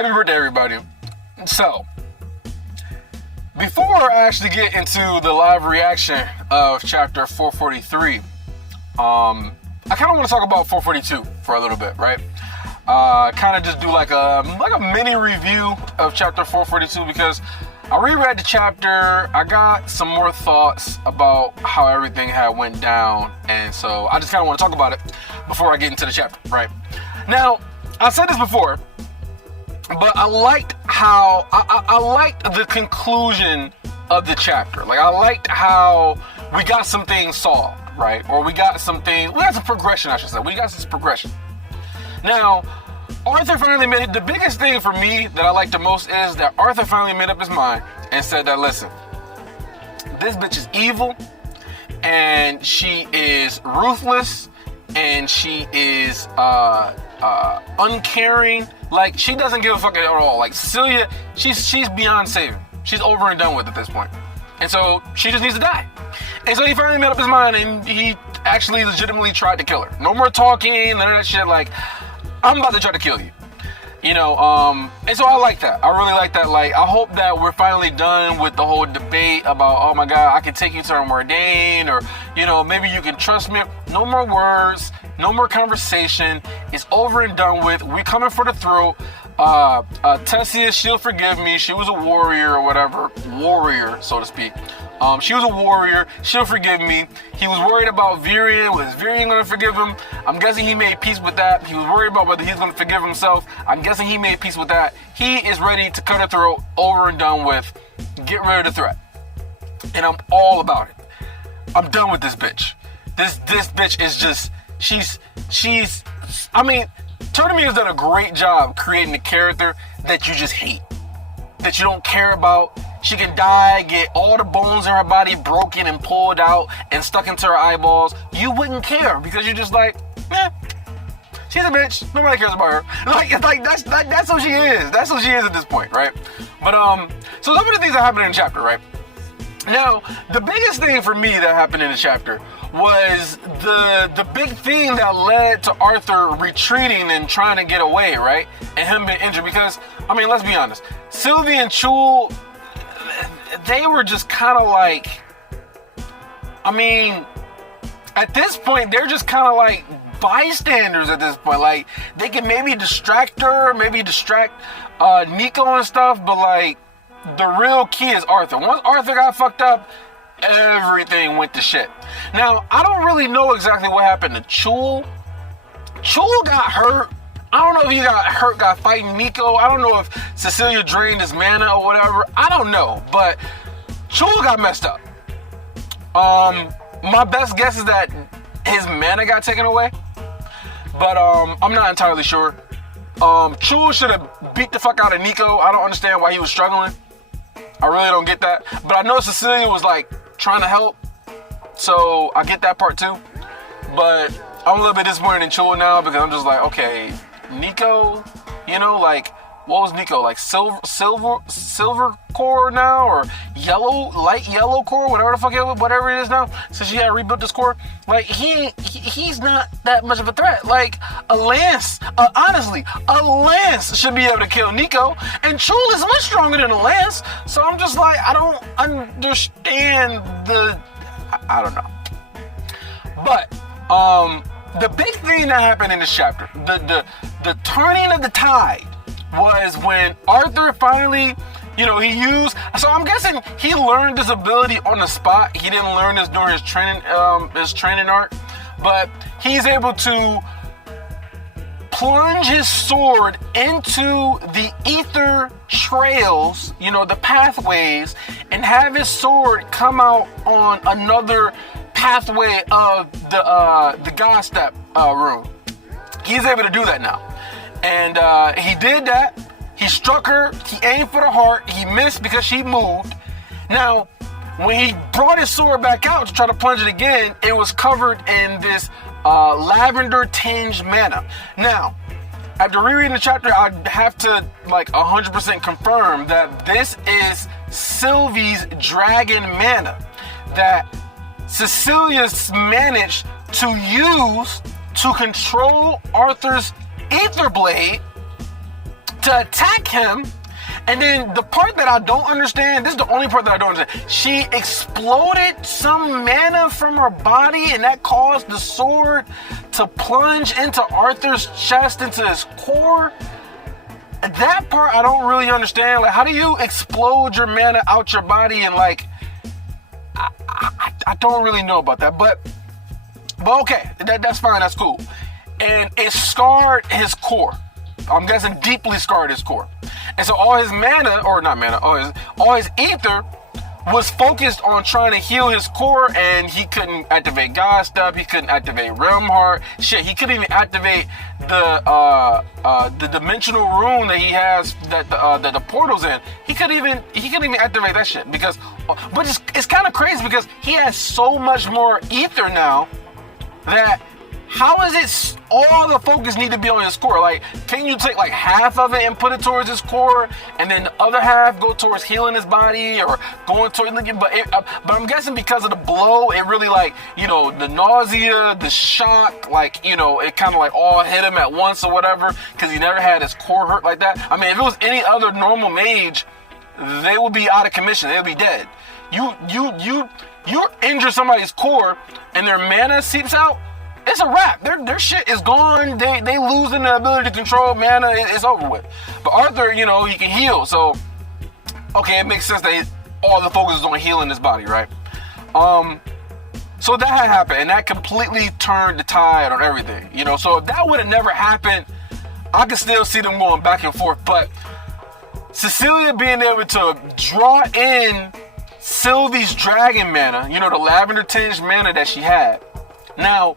Happy birthday, everybody. So, before I actually get into the live reaction of chapter 443, I kind of want to talk about 442 for a little bit, right? Kind of just do like a mini review of chapter 442 because I reread the chapter. I got some more thoughts about how everything had went down, and so I just kind of want to talk about it before I get into the chapter, right? Now, I said this before, but I liked how I liked the conclusion of the chapter. Like, I liked how we got some things solved, right? Or we got some progression, I should say. We got some progression. Now, Arthur finally made it. The biggest thing for me that I like the most is that Arthur finally made up his mind and said that, listen, this bitch is evil, and she is ruthless, and she is uncaring. Like, she doesn't give a fuck at all. Like, Cecilia, she's beyond saving. She's over and done with at this point. And so she just needs to die. And so he finally made up his mind, and he actually legitimately tried to kill her. No more talking, none of that shit. Like, I'm about to try to kill you. You know, and so I like that. I really like that. Like, I hope that we're finally done with the whole debate about, oh my God, I can take you to Mordane, or, you know, maybe you can trust me. No more words, no more conversation. It's over and done with. We coming for the throat. Tessia, she'll forgive me. She was a warrior or whatever. Warrior, so to speak. She was a warrior. She'll forgive me. He was worried about Virion. Was Virion going to forgive him? I'm guessing he made peace with that. He was worried about whether he's going to forgive himself. I'm guessing he made peace with that. He is ready to cut her throat, over and done with. Get rid of the threat. And I'm all about it. I'm done with this bitch. This bitch is just, I mean, Turtlemere has done a great job creating a character that you just hate, that you don't care about. She can die, get all the bones in her body broken and pulled out and stuck into her eyeballs. You wouldn't care because you're just like, she's a bitch. Nobody cares about her. Like that's who she is. That's who she is at this point, right? But so some of the things that happened in the chapter, right? Now, the biggest thing for me that happened in the chapter was the big thing that led to Arthur retreating and trying to get away, right? And him being injured because, I mean, let's be honest. Sylvie and Chul, they were just kind of like, I mean, at this point, they're just kind of like bystanders at this point. Like, they can maybe distract her, maybe distract Nico and stuff, but like, the real key is Arthur. Once Arthur got fucked up, everything went to shit. Now, I don't really know exactly what happened to Chul. Chul got hurt. I don't know if he got hurt, got fighting Nico. I don't know if Cecilia drained his mana or whatever. I don't know, but Chul got messed up. My best guess is that his mana got taken away, but I'm not entirely sure. Chul should have beat the fuck out of Nico. I don't understand why he was struggling. I really don't get that. But I know Cecilia was like trying to help, so I get that part too. But I'm a little bit disappointed in Chul now because I'm just like, okay, Nico, you know, like, what was Nico, like silver core now, or light yellow core, whatever it is now, since she had rebuilt this core. Like, he's not that much of a threat. Like, a Lance, honestly, a Lance should be able to kill Nico, and Chul is much stronger than a Lance. So I'm just like, I don't understand I don't know. But the big thing that happened in this chapter, the turning of the tide, was when Arthur finally, you know, so I'm guessing he learned this ability on the spot. He didn't learn this during his training arc, but he's able to plunge his sword into the ether trails, you know, the pathways, and have his sword come out on another pathway of the God Step room. He's able to do that now. And he did that. He struck her. He aimed for the heart. He missed because she moved. Now, when he brought his sword back out to try to plunge it again, it was covered in this lavender tinged mana. Now, after rereading the chapter, I have to like 100% confirm that this is Sylvie's dragon mana that Cecilia's managed to use to control Arthur's Ether Blade to attack him. And then the part that I don't understand, this is the only part that I don't understand. She exploded some mana from her body, and that caused the sword to plunge into Arthur's chest, into his core. That part I don't really understand. Like, how do you explode your mana out your body? And like, I don't really know about that. But okay, that's fine. That's cool. And it scarred his core. I'm guessing deeply scarred his core. And so all his mana, or not mana, all his ether was focused on trying to heal his core, and he couldn't activate God stuff. He couldn't activate Realm Heart. Shit, he couldn't even activate the dimensional rune that he has that the portal's in. He couldn't even activate that shit because, but it's kind of crazy because he has so much more ether now that. How is it all the focus need to be on his core? Like, can you take like half of it and put it towards his core, and then the other half go towards healing his body or going towards? But I'm guessing because of the blow, it really like, you know, the nausea, the shock, like, you know, it kind of like all hit him at once or whatever, because he never had his core hurt like that. I mean, if it was any other normal mage, they would be out of commission. They would be dead. You injure somebody's core and their mana seeps out. It's a wrap. Their shit is gone. They losing the ability to control mana. It's over with. But Arthur, you know, he can heal. So, okay, it makes sense that all the focus is on healing his body, right? So that had happened, and that completely turned the tide on everything. You know, so if that would have never happened, I could still see them going back and forth. But Cecilia being able to draw in Sylvie's dragon mana, you know, the lavender tinged mana that she had. Now,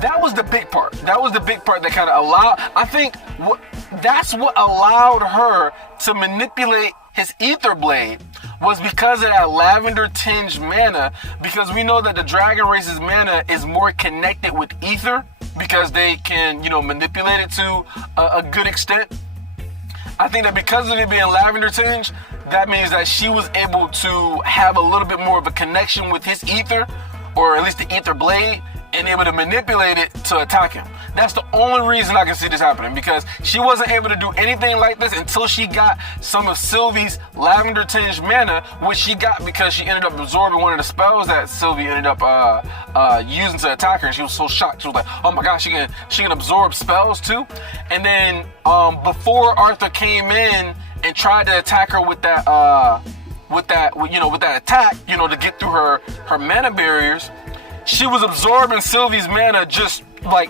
that was the big part. That was the big part that kind of allowed, I think, that's what allowed her to manipulate his ether blade, was because of that lavender tinged mana, because we know that the dragon race's mana is more connected with ether because they can, you know, manipulate it to a good extent. I think that because of it being lavender tinged, that means that she was able to have a little bit more of a connection with his ether, or at least the ether blade, and able to manipulate it to attack him. That's the only reason I can see this happening, because she wasn't able to do anything like this until she got some of Sylvie's lavender tinged mana, which she got because she ended up absorbing one of the spells that Sylvie ended up using to attack her. And she was so shocked. She was like, oh my gosh, she can absorb spells too. And then before Arthur came in and tried to attack her with that attack, you know, to get through her mana barriers, she was absorbing Sylvie's mana just like,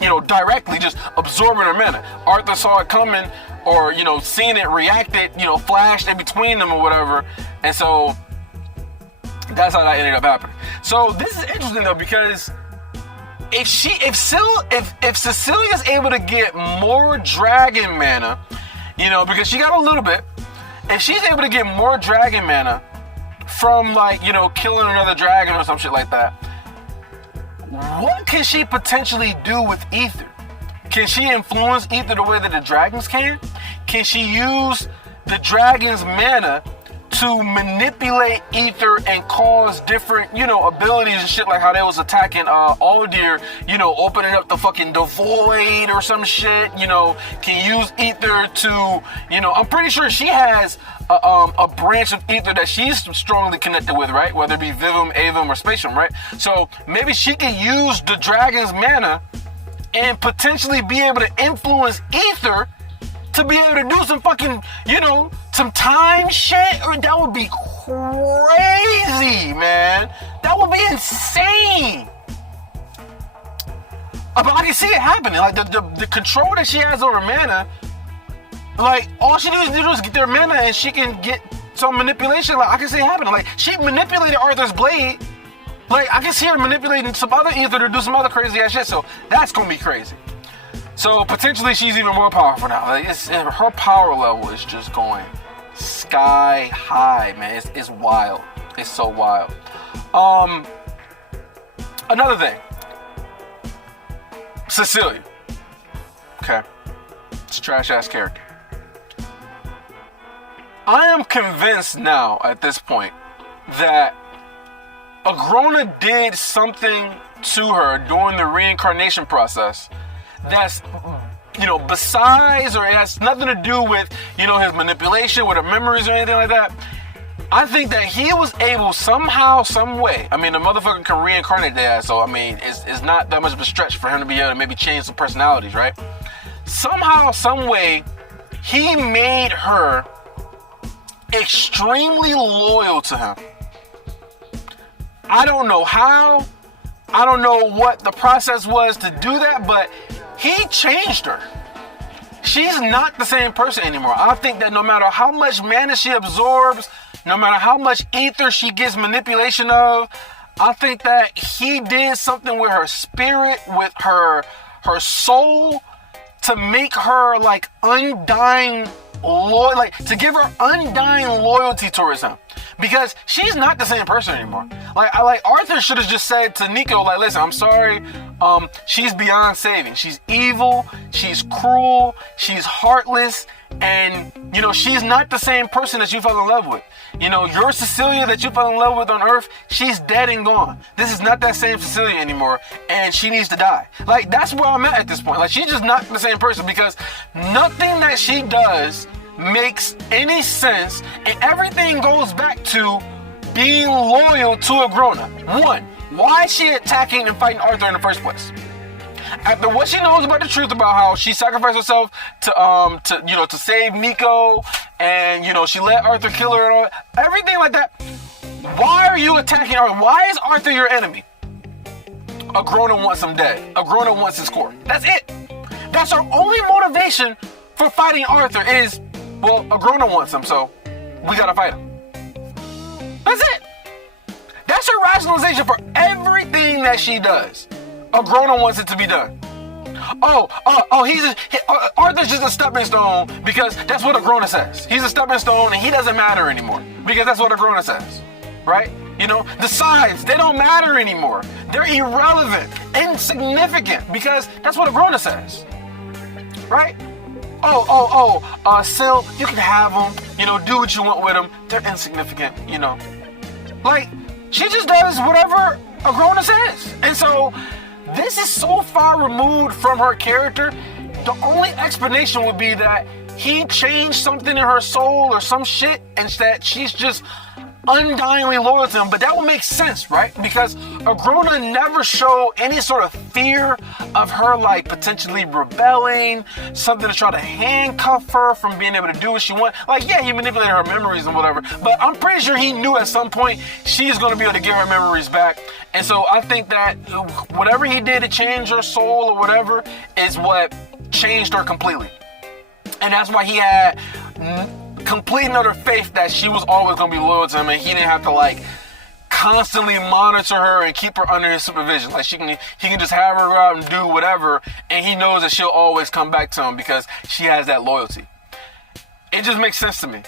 you know, directly, just absorbing her mana. Arthur saw it coming, or, you know, seen it, reacted, you know, flashed in between them or whatever. And so that's how that ended up happening. So this is interesting though, because if Cecilia's able to get more dragon mana, you know, because she got a little bit, if she's able to get more dragon mana from, like, you know, killing another dragon or some shit like that, what can she potentially do with ether? Can she influence ether the way that the dragons can? Can she use the dragon's mana to manipulate ether and cause different, you know, abilities and shit, like how they was attacking Aldir, you know, opening up the fucking void or some shit, you know, can use ether to, you know, I'm pretty sure she has a branch of ether that she's strongly connected with, right? Whether it be Vivum, Avum, or Spatium, right? So maybe she can use the dragon's mana and potentially be able to influence ether to be able to do some fucking, you know, some time shit. Or that would be crazy, man. That would be insane. But I can see it happening. Like the control that she has over mana, like all she needs to do is get their mana and she can get some manipulation. Like I can see it happening. Like she manipulated Arthur's blade. Like I can see her manipulating some other ether to do some other crazy ass shit. So that's gonna be crazy. So potentially she's even more powerful now. Like her power level is just going sky high, man. It's wild. It's so wild. Another thing. Cecilia. Okay. It's a trash ass character. I am convinced now at this point that Agrona did something to her during the reincarnation process that's besides, or it has nothing to do with, his manipulation with her memories or anything like that. I think that he was able somehow, some way. I mean, the motherfucker can reincarnate their ass, so I mean, it's not that much of a stretch for him to be able to maybe change some personalities, right? Somehow, some way, he made her extremely loyal to him. I don't know how. I don't know what the process was to do that, but he changed her. She's not the same person anymore. I think that no matter how much mana she absorbs, no matter how much ether she gets manipulation of, I think that he did something with her spirit, with her soul, to make her like undying loyal, like to give her undying loyalty towards him. Because she's not the same person anymore. Like Arthur should have just said to Nico, like, listen, I'm sorry. She's beyond saving. She's evil. She's cruel. She's heartless. And, she's not the same person that you fell in love with. Your Cecilia that you fell in love with on Earth, she's dead and gone. This is not that same Cecilia anymore. And she needs to die. Like, that's where I'm at this point. Like, she's just not the same person because nothing that she does makes any sense, and everything goes back to being loyal to Agrona. One, why is she attacking and fighting Arthur in the first place? After what she knows about the truth about how she sacrificed herself to save Nico, and she let Arthur kill her and all that, everything like that. Why are you attacking Arthur? Why is Arthur your enemy? Agrona wants him dead. Agrona wants his core. That's it. That's her only motivation for fighting Arthur is, well, Agrona wants him, so we gotta fight him. That's it. That's her rationalization for everything that she does. Agrona wants it to be done. Arthur's just a stepping stone because that's what Agrona says. He's a stepping stone and he doesn't matter anymore because that's what Agrona says, right? The sides, they don't matter anymore. They're irrelevant, insignificant because that's what Agrona says, right? Sil, you can have them, do what you want with them. They're insignificant, Like, she just does whatever Agrona says. And so, this is so far removed from her character. The only explanation would be that he changed something in her soul or some shit, and that she's just undyingly loyal to him. But that would make sense, right? Because Agrona never showed any sort of fear of her like potentially rebelling, something to try to handcuff her from being able to do what she wants. Like, yeah, he manipulated her memories and whatever, but I'm pretty sure he knew at some point she's going to be able to get her memories back. And so I think that whatever he did to change her soul or whatever is what changed her completely. And that's why he had complete and utter faith that she was always going to be loyal to him, and he didn't have to like constantly monitor her and keep her under his supervision. Like he can just have her go out and do whatever, and he knows that she'll always come back to him because she has that loyalty. It just makes sense to me.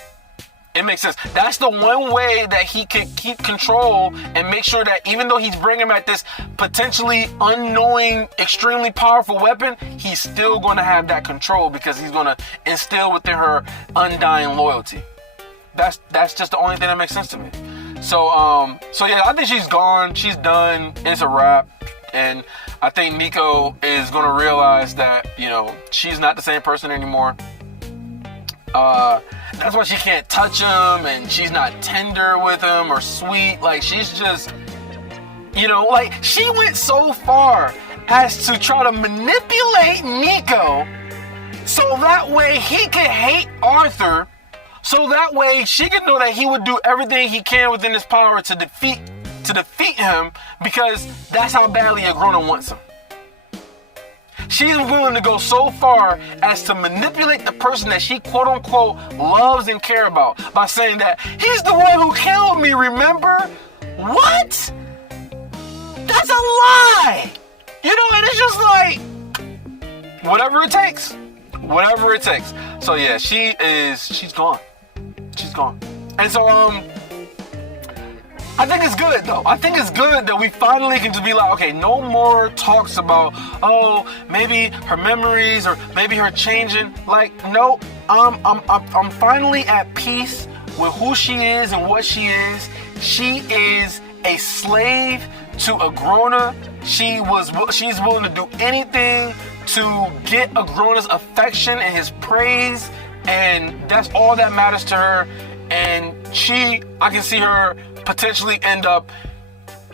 It makes sense. That's the one way that he can keep control and make sure that even though he's bringing back this potentially unknowing, extremely powerful weapon, he's still going to have that control because he's going to instill within her undying loyalty. That's just the only thing that makes sense to me. So yeah, I think she's gone. She's done. It's a wrap. And I think Nico is going to realize that, she's not the same person anymore. That's why she can't touch him, and she's not tender with him or sweet. Like, she's just, like, she went so far as to try to manipulate Nico so that way he could hate Arthur, so that way she could know that he would do everything he can within his power to defeat him, because that's how badly Agrona wants him. She's willing to go so far as to manipulate the person that she quote-unquote loves and care about by saying that he's the one who killed me, remember? What? That's a lie! And it's just like, whatever it takes. Whatever it takes. So yeah, she's gone. She's gone. And so, I think it's good though. I think it's good that we finally can just be like, okay, no more talks about, maybe her memories or maybe her changing. Like, no, I'm finally at peace with who she is and what she is. She is a slave to Agrona. she's willing to do anything to get Agrona's affection and his praise, and that's all that matters to her. And I can see her potentially end up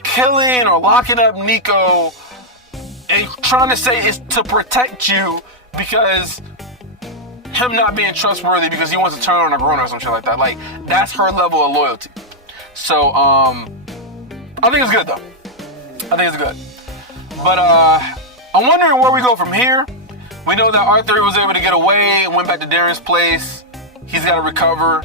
killing or locking up Nico and trying to say it's to protect you because him not being trustworthy because he wants to turn on Agrona or some shit like that. Like, that's her level of loyalty. So, I think it's good, though. I think it's good. But, I'm wondering where we go from here. We know that Arthur was able to get away and went back to Darren's place. He's got to recover,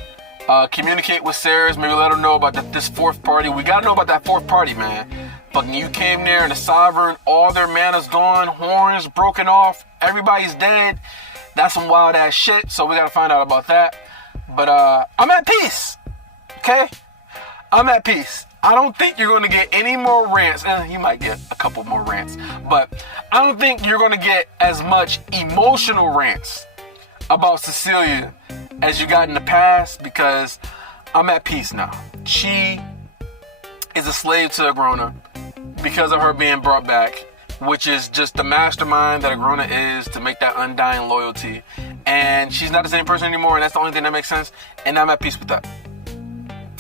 communicate with Ceres, maybe let her know about this fourth party. We got to know about that fourth party, man. Fucking you came there and the Sovereign, all their mana's gone, horns broken off, everybody's dead. That's some wild ass shit, so we got to find out about that. But, I'm at peace, okay? I'm at peace. I don't think you're going to get any more rants. You might get a couple more rants. But I don't think you're going to get as much emotional rants about Cecilia as you got in the past, because I'm at peace now. She is a slave to Agrona because of her being brought back, which is just the mastermind that Agrona is to make that undying loyalty. And she's not the same person anymore, and that's the only thing that makes sense. And I'm at peace with that.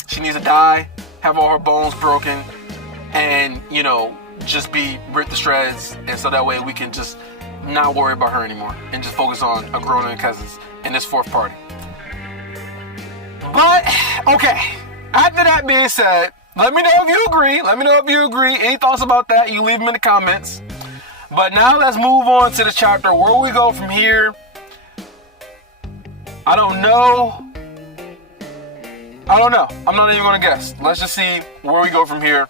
She needs to die, have all her bones broken, and, you know, just be ripped to shreds, and so that way we can just not worry about her anymore and just focus on Agrona and Cousins in this fourth party. But, okay, after that being said, let me know if you agree. Let me know if you agree. Any thoughts about that, you leave them in the comments. But now let's move on to the chapter. Where we go from here, I don't know. I'm not even going to guess. Let's just see where we go from here.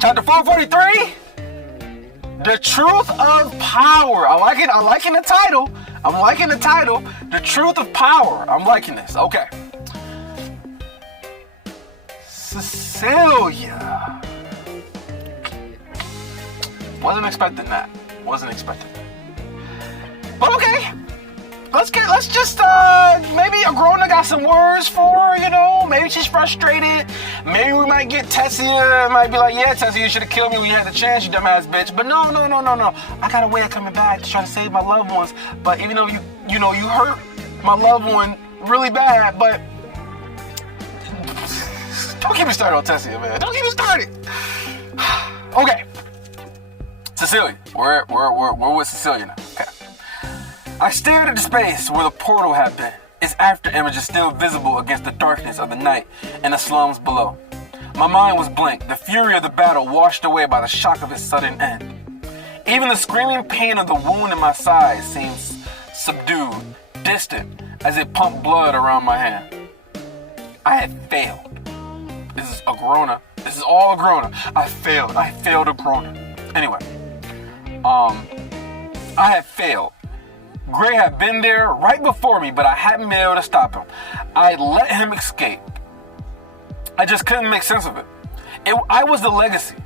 Chapter 443, The Truth of Power. I like it. I'm liking the title. The Truth of Power. I'm liking this. Okay. Cecilia. Wasn't expecting that. But okay. Let's just, maybe Agrona got some words for her, you know? Maybe she's frustrated. Maybe we might get Tessia. Might be like, yeah, Tessia, you should have killed me when you had the chance, you dumbass bitch. But no. I got a way of coming back to try to save my loved ones. But even though you hurt my loved one really bad, but don't get me started on Tessia, man. Don't get me started. Okay. Cecilia. We're with Cecilia now. Okay. I stared at the space where the portal had been, its after images still visible against the darkness of the night and the slums below. My mind was blank, the fury of the battle washed away by the shock of its sudden end. Even the screaming pain of the wound in my side seemed subdued, distant, as it pumped blood around my hand. I had failed. This is Agrona. This is all Agrona. I failed Agrona. Anyway, I had failed. Gray had been there right before me, but I hadn't been able to stop him. I let him escape. I just couldn't make sense of it. I was the legacy.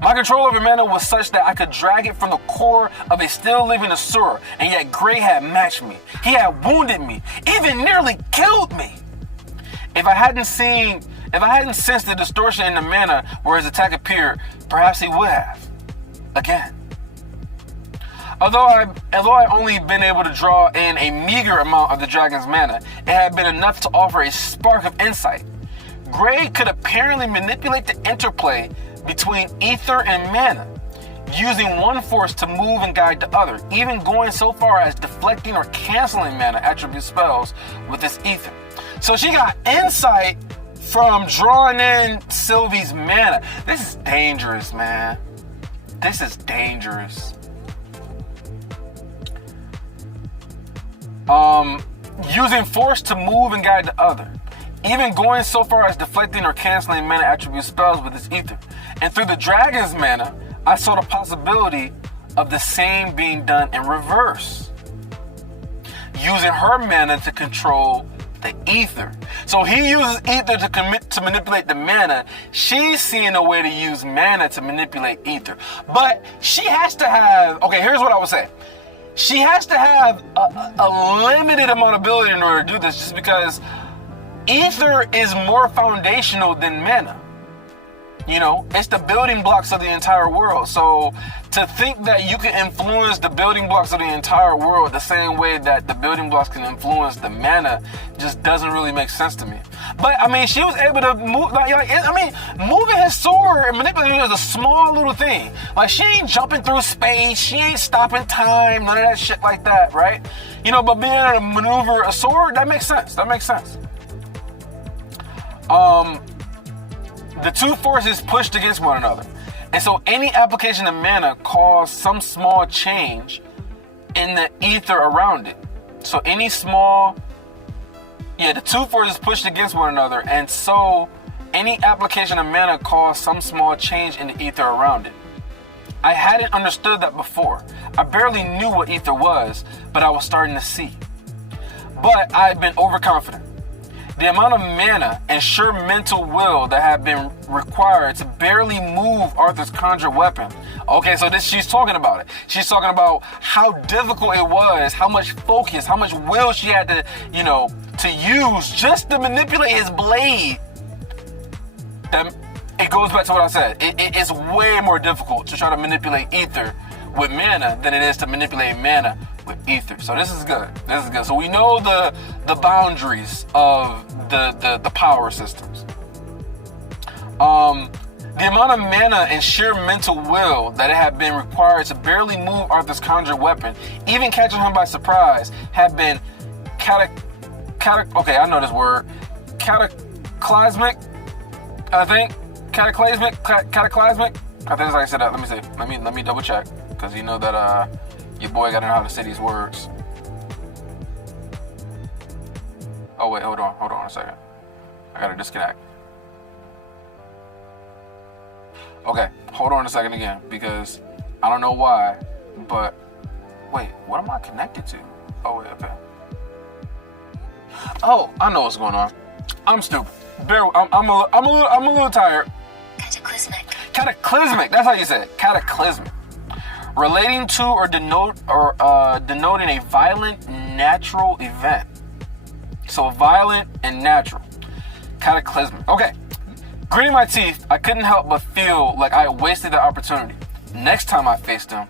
My control over mana was such that I could drag it from the core of a still living Asura, and yet Gray had matched me. He had wounded me, even nearly killed me. If I hadn't sensed the distortion in the mana where his attack appeared, perhaps he would have. Again. Although I only been able to draw in a meager amount of the dragon's mana, it had been enough to offer a spark of insight. Gray could apparently manipulate the interplay between ether and mana, using one force to move and guide the other, even going so far as deflecting or canceling mana attribute spells with this ether. So she got insight from drawing in Sylvie's mana. This is dangerous, man. This is dangerous. Using force to move and guide the other, even going so far as deflecting or canceling mana attribute spells with its ether. And through the dragon's mana, I saw the possibility of the same being done in reverse, using her mana to control the ether. So he uses ether to manipulate the mana. She's seeing a way to use mana to manipulate ether. But she has to have, okay, here's what I would say. She has to have a limited amount of ability in order to do this, just because ether is more foundational than mana. You know, it's the building blocks of the entire world. So to think that you can influence the building blocks of the entire world the same way that the building blocks can influence the mana just doesn't really make sense to me. But I mean, she was able to move. Moving his sword and manipulating it is a small little thing. Like, she ain't jumping through space. She ain't stopping time. None of that shit like that, right? You know, but being able to maneuver a sword, that makes sense. That makes sense. The two forces pushed against one another. And so any application of mana caused some small change in the ether around it. So the two forces pushed against one another, and so any application of mana caused some small change in the ether around it. I hadn't understood that before. I barely knew what ether was, but I was starting to see. But I had been overconfident. The amount of mana and sheer mental will that had been required to barely move Arthur's conjured weapon. Okay, so she's talking about it. She's talking about how difficult it was, how much focus, how much will she had to, to use just to manipulate his blade. It goes back to what I said. It's way more difficult to try to manipulate ether with mana than it is to manipulate mana with ether. So this is good. So we know the boundaries of the power systems. The amount of mana and sheer mental will that it had been required to barely move Arthur's conjured weapon, even catching him by surprise, had been okay, I know this word. Cataclysmic, I think. Cataclysmic. I think that's how I said that. Let me see. Let me double check, because you know that your boy got to know how to say these words. Oh wait, hold on a second. I gotta disconnect. Okay, hold on a second again, because I don't know why, but wait, what am I connected to? Oh wait, okay. Oh, I know what's going on. I'm stupid. I'm a little tired. Cataclysmic. That's how you say it. Cataclysmic. Relating to or denoting a violent natural event. So violent and natural. Cataclysmic. Okay. Gritting my teeth, I couldn't help but feel like I wasted the opportunity. Next time I faced him,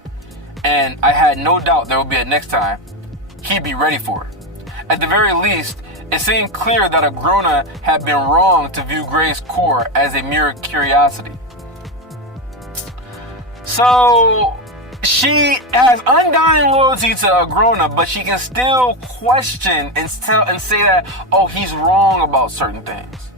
and I had no doubt there would be a next time, he'd be ready for it. At the very least, it seemed clear that Agrona had been wrong to view Gray's core as a mere curiosity. So she has undying loyalty to Agrona, but she can still question and say that, oh, he's wrong about certain things.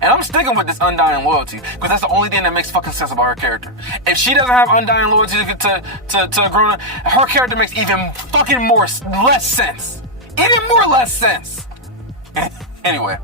And I'm sticking with this undying loyalty, because that's the only thing that makes fucking sense about her character. If she doesn't have undying loyalty to Agrona, her character makes even fucking less sense. Even more less sense. Anyway,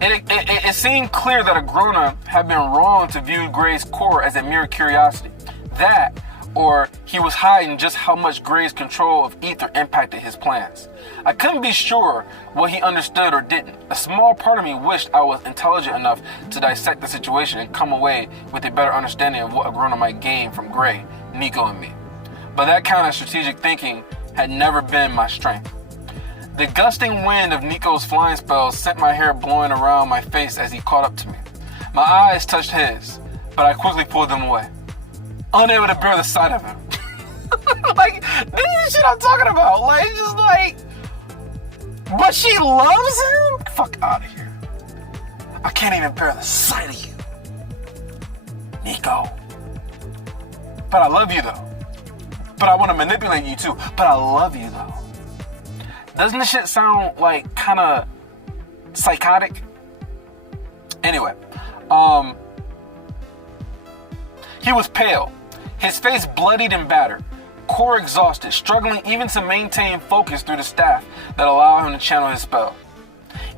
it seemed clear that Agrona had been wrong to view Gray's core as a mere curiosity. That, or he was hiding just how much Gray's control of ether impacted his plans. I couldn't be sure what he understood or didn't. A small part of me wished I was intelligent enough to dissect the situation and come away with a better understanding of what Agrona might gain from Gray, Nico, and me. But that kind of strategic thinking had never been my strength. The gusting wind of Nico's flying spells sent my hair blowing around my face as he caught up to me. My eyes touched his, but I quickly pulled them away, unable to bear the sight of him. Like, this is shit I'm talking about. Like, it's just like, but she loves him? Fuck out of here. I can't even bear the sight of you, Nico. But I love you though. But I want to manipulate you too. But I love you though. Doesn't this shit sound like kind of psychotic? Anyway, he was pale, his face bloodied and battered, core exhausted, struggling even to maintain focus through the staff that allowed him to channel his spell.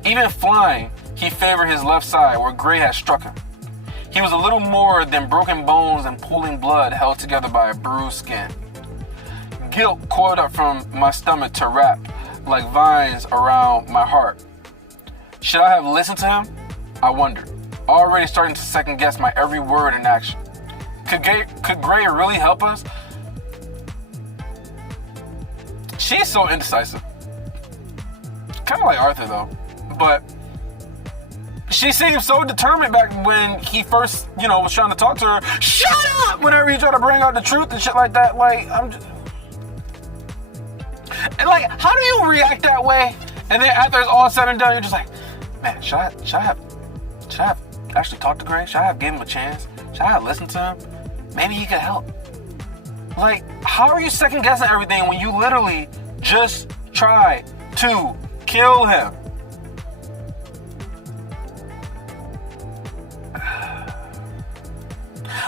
Even flying, he favored his left side where Gray had struck him. He was a little more than broken bones and pooling blood held together by a bruised skin. Guilt coiled up from my stomach to wrap like vines around my heart. Should I have listened to him? I wondered, already starting to second guess my every word and action. Could Gray really help us? She's so indecisive. Kind of like Arthur though, but she seemed so determined back when he first, was trying to talk to her. Shut up! Whenever he tried to bring out the truth and shit like that. Like, and like, how do you react that way? And then after it's all said and done, you're just like, man, should I have actually talked to Gray? Should I have given him a chance? Should I have listened to him? Maybe he could help. Like, how are you second guessing everything when you literally just tried to kill him?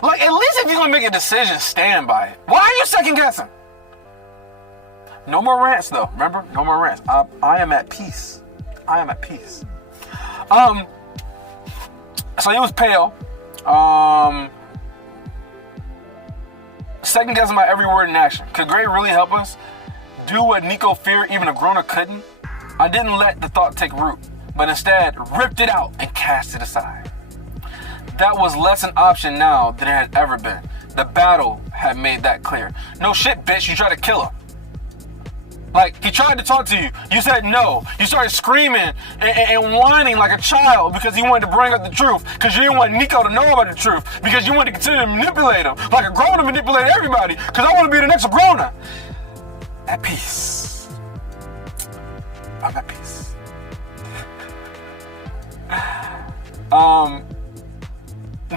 Like, at least if you're gonna make a decision, stand by it. Why are you second guessing? No more rants, though. Remember? No more rants. I am at peace. I am at peace. So he was pale. Second guessing my every word in action. Could Gray really help us do what Nico feared even a grown-up couldn't? I didn't let the thought take root, but instead ripped it out and cast it aside. That was less an option now than it had ever been. The battle had made that clear. No shit, bitch, you tried to kill him. Like, he tried to talk to you. You said no. You started screaming and whining like a child because you wanted to bring up the truth. Because you didn't want Nico to know about the truth. Because you wanted to continue to manipulate him. Like a grown-up manipulate everybody. Because I want to be the next grown-up. At peace. I'm at peace.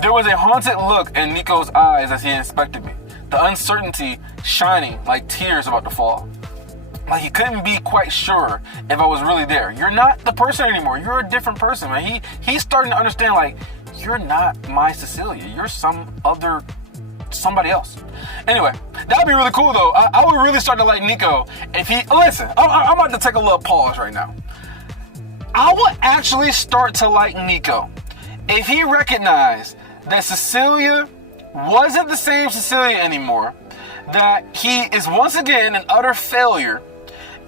There was a haunted look in Nico's eyes as he inspected me. The uncertainty shining like tears about to fall. Like he couldn't be quite sure if I was really there. You're not the person anymore. You're a different person, man. He's starting to understand, like, you're not my Cecilia. You're somebody else. Anyway, that'd be really cool, though. I would really start to like Nico if he... Listen, I'm about to take a little pause right now. I would actually start to like Nico if he recognized that Cecilia wasn't the same Cecilia anymore, that he is once again an utter failure,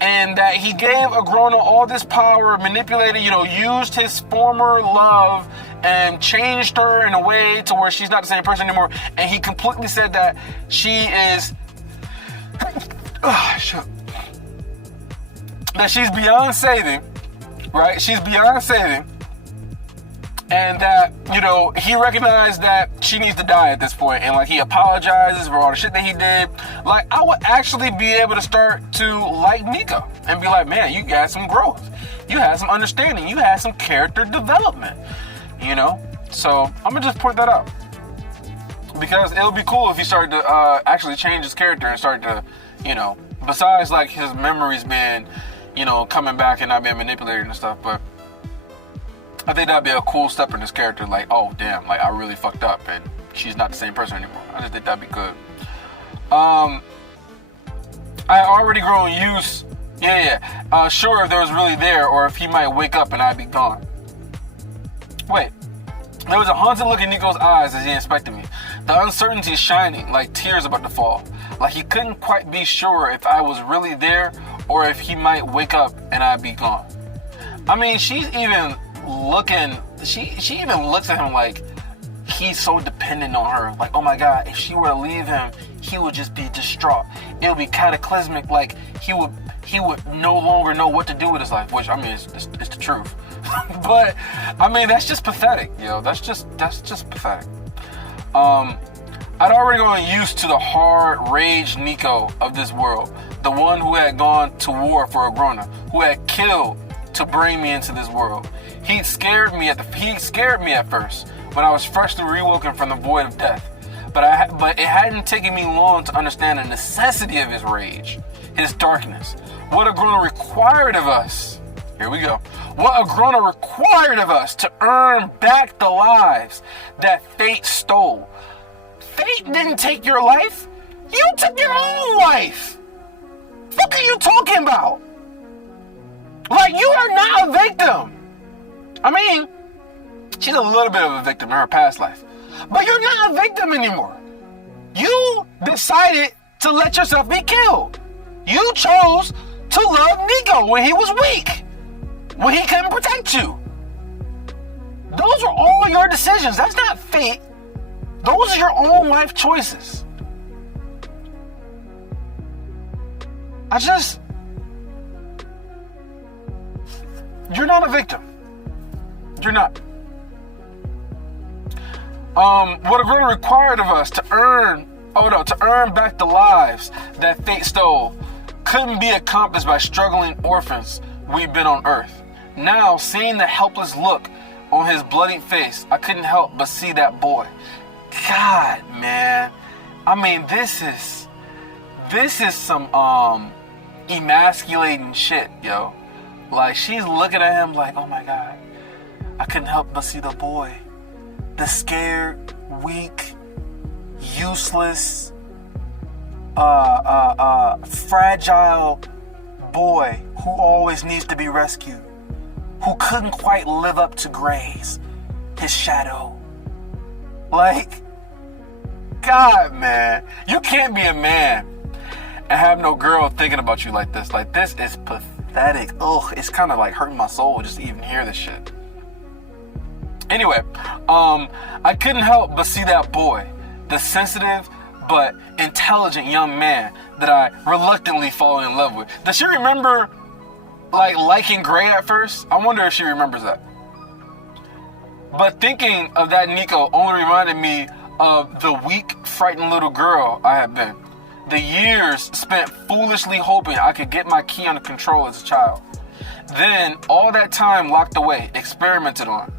and that he gave Agrona all this power, manipulated, used his former love and changed her in a way to where she's not the same person anymore. And he completely said that she is, that she's beyond saving, right? She's beyond saving. And that, he recognized that she needs to die at this point. And, like, he apologizes for all the shit that he did. Like, I would actually be able to start to like Nico. And be like, man, you got some growth. You had some understanding. You had some character development. So, I'm going to just point that out. Because it would be cool if he started to actually change his character and start to, besides, like, his memories being, coming back and not being manipulated and stuff. But I think that'd be a cool step in this character. Like, oh damn, like I really fucked up and she's not the same person anymore. I just think that'd be good. I already grown used. Sure, if there was really there, or if he might wake up and I'd be gone. Wait, there was a haunted look in Nico's eyes as he inspected me. The uncertainty shining like tears about to fall. Like he couldn't quite be sure if I was really there, or if he might wake up and I'd be gone. I mean, she's even looking, she even looks at him like he's so dependent on her. Like, oh my God, if she were to leave him, he would just be distraught. It would be cataclysmic. Like he would no longer know what to do with his life. Which, I mean, it's the truth. But I mean, that's just pathetic, That's just pathetic. I'd already gotten used to the hard rage Nico of this world, the one who had gone to war for Agrona, who had killed to bring me into this world. He scared me at first when I was freshly rewoken from the void of death. But it hadn't taken me long to understand the necessity of his rage, his darkness, what Agrona required of us. Here we go. What Agrona required of us to earn back the lives that fate stole. Fate didn't take your life. You took your own life. What are you talking about? Like, you are not a victim. I mean, she's a little bit of a victim in her past life. But you're not a victim anymore. You decided to let yourself be killed. You chose to love Nico when he was weak, when he couldn't protect you. Those are all your decisions. That's not fate. Those are your own life choices. You're not a victim. You're not. What a girl required of us to earn back the lives that fate stole couldn't be accomplished by struggling orphans we've been on earth. Now, seeing the helpless look on his bloody face, I couldn't help but see that boy. God, man. I mean, this is some emasculating shit, yo. Like, she's looking at him like, oh my God, I couldn't help but see the boy. The scared, weak, useless, fragile boy who always needs to be rescued, who couldn't quite live up to Gray's, his shadow. Like, God, man, you can't be a man and have no girl thinking about you like this. Like, this is pathetic. Ugh, it's kind of like hurting my soul just to even hear this shit. Anyway, I couldn't help but see that boy, the sensitive but intelligent young man that I reluctantly fall in love with. Does she remember, like, liking Gray at first? I wonder if she remembers that. But thinking of that Nico only reminded me of the weak, frightened little girl I had been. The years spent foolishly hoping I could get my key under control as a child. Then, all that time locked away, experimented on.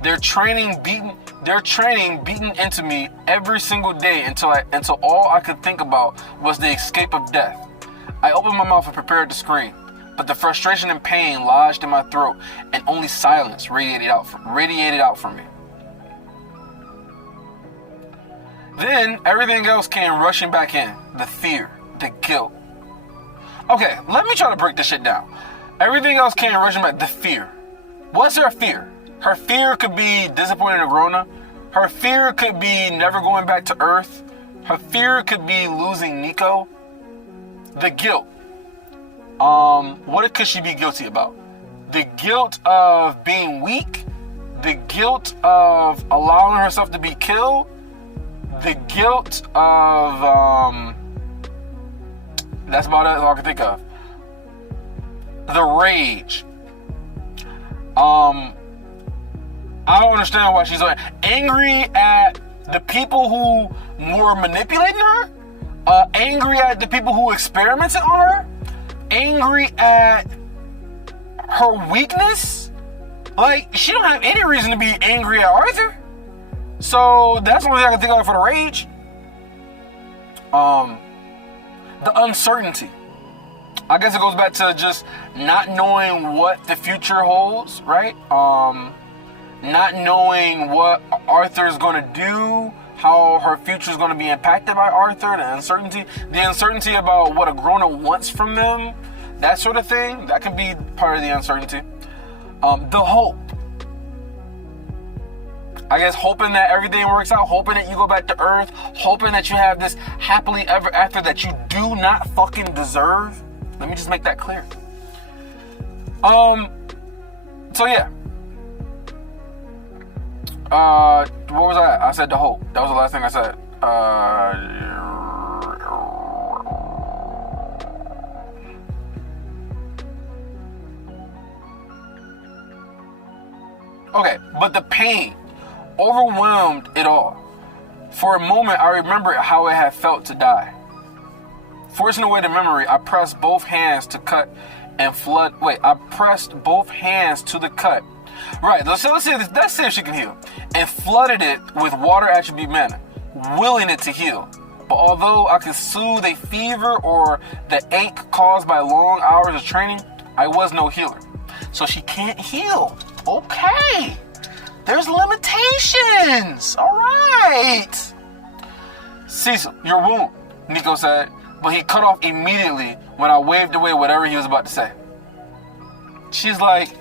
Their training beaten into me every single day until all I could think about was the escape of death. I opened my mouth and prepared to scream, but the frustration and pain lodged in my throat, and only silence radiated out from me. Then everything else came rushing back in. The fear, the guilt. Okay, let me try to break this shit down. Everything else came rushing back. The fear. What's her fear? Her fear could be disappointing Agrona. Her fear could be never going back to Earth. Her fear could be losing Nico. The guilt. What could she be guilty about? The guilt of being weak. The guilt of allowing herself to be killed. The guilt of, that's about it, all I can think of. The rage. I don't understand why she's like angry at the people who were manipulating her, angry at the people who experimented on her, angry at her weakness. Like, she don't have any reason to be angry at Arthur. So that's the only thing I can think of for the rage. The uncertainty. I guess it goes back to just not knowing what the future holds, right? Not knowing what Arthur's going to do, how her future is going to be impacted by Arthur, the uncertainty about what Agrona wants from them, that sort of thing. That can be part of the uncertainty. The hope. I guess hoping that everything works out, hoping that you go back to Earth, hoping that you have this happily ever after that you do not fucking deserve. Let me just make that clear. So yeah. What was that? I said the hope. That was the last thing I said. Okay, but the pain overwhelmed it all. For a moment, I remembered how it had felt to die. Forcing away the memory, I pressed both hands to cut and flood. I pressed both hands to the cut. Right, let's see if she can heal. And flooded it with water attribute mana, willing it to heal. But although I could soothe a fever or the ache caused by long hours of training, I was no healer. So she can't heal. Okay. There's limitations. All right. Cecil, your wound, Nico said, but he cut off immediately when I waved away whatever he was about to say. She's like,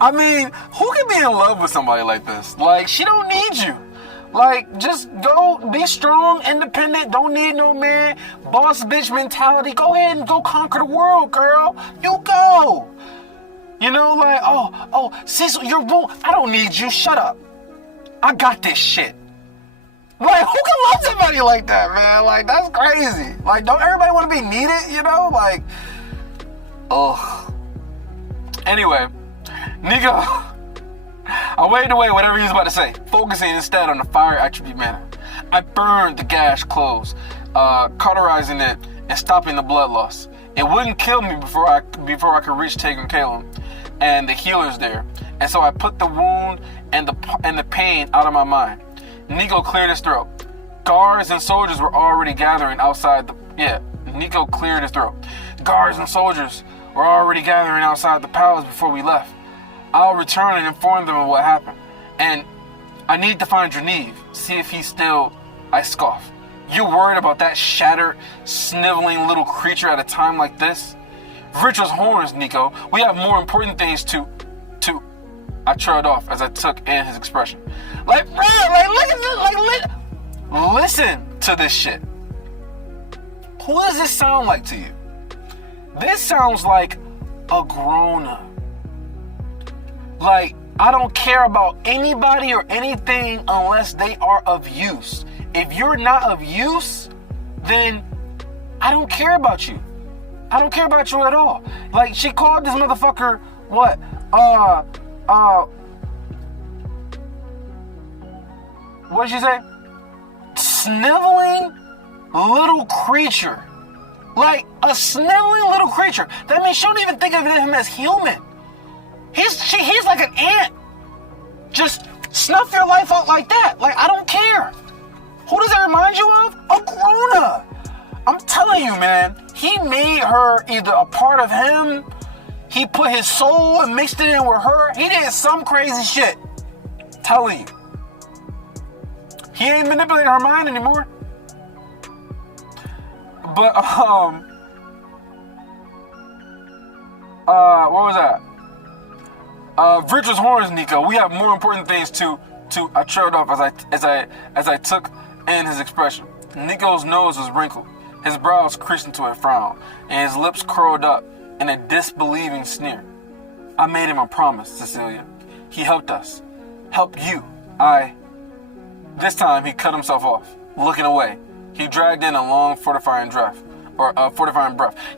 I mean, who can be in love with somebody like this? Like, she don't need you. Like, just go, be strong, independent, don't need no man, boss bitch mentality. Go ahead and go conquer the world, girl. You go. You know, like, oh, Cecil, you're wrong. I don't need you. Shut up. I got this shit. Like, who can love somebody like that, man? Like, that's crazy. Like, don't everybody want to be needed, you know? Like, ugh. Anyway, Nico, I waved away whatever he was about to say, focusing instead on the fire attribute mana. I burned the gash closed, cauterizing it and stopping the blood loss. It wouldn't kill me before I could reach Taegan Kalum and the healers there, and so I put the wound and the pain out of my mind. Nico cleared his throat. Guards and soldiers were already gathering outside Nico cleared his throat. Guards and soldiers were already gathering outside the palace before we left. I'll return and inform them of what happened. And I need to find Draniv, see if he's still... I scoff. You worried about that shattered, sniveling little creature at a time like this? Virtuous horns, Nico. We have more important things to... I trailed off as I took in his expression. Like, bro, like, look at this, like, listen to this shit. Who does this sound like to you? This sounds like a grown-up. Like, I don't care about anybody or anything unless they are of use. If you're not of use, then I don't care about you. I don't care about you at all. Like, she called this motherfucker, what? What did she say? Sniveling little creature. Like, a sniveling little creature. That means she don't even think of him as human. He's like an ant. Just snuff your life out like that. Like, I don't care. Who does that remind you of? A grown-up. I'm telling you, man. He made her either a part of him. He put his soul and mixed it in with her. He did some crazy shit. I'm telling you. He ain't manipulating her mind anymore. But, what was that? Virtuous horns, Nico. We have more important things to. I trailed off as I took in his expression. Nico's nose was wrinkled, his brows creased into a frown, and his lips curled up in a disbelieving sneer. I made him a promise, Cecilia. He helped us. Helped you. This time he cut himself off, looking away. He dragged in a long fortifying breath.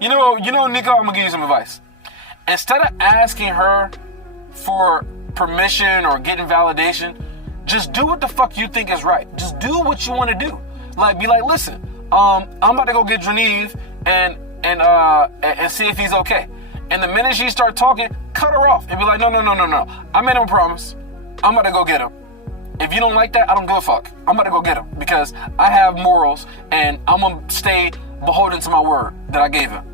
You know, Nico, I'm gonna give you some advice. Instead of asking her for permission or getting validation, just do what the fuck you think is right. Just do what you want to do. Like, be like, listen, I'm about to go get Draniv and see if he's okay. And the minute she start talking, cut her off and be like, no. I made him a promise. I'm about to go get him. If you don't like that, I don't give a fuck. I'm about to go get him because I have morals and I'm gonna stay beholden to my word that I gave him.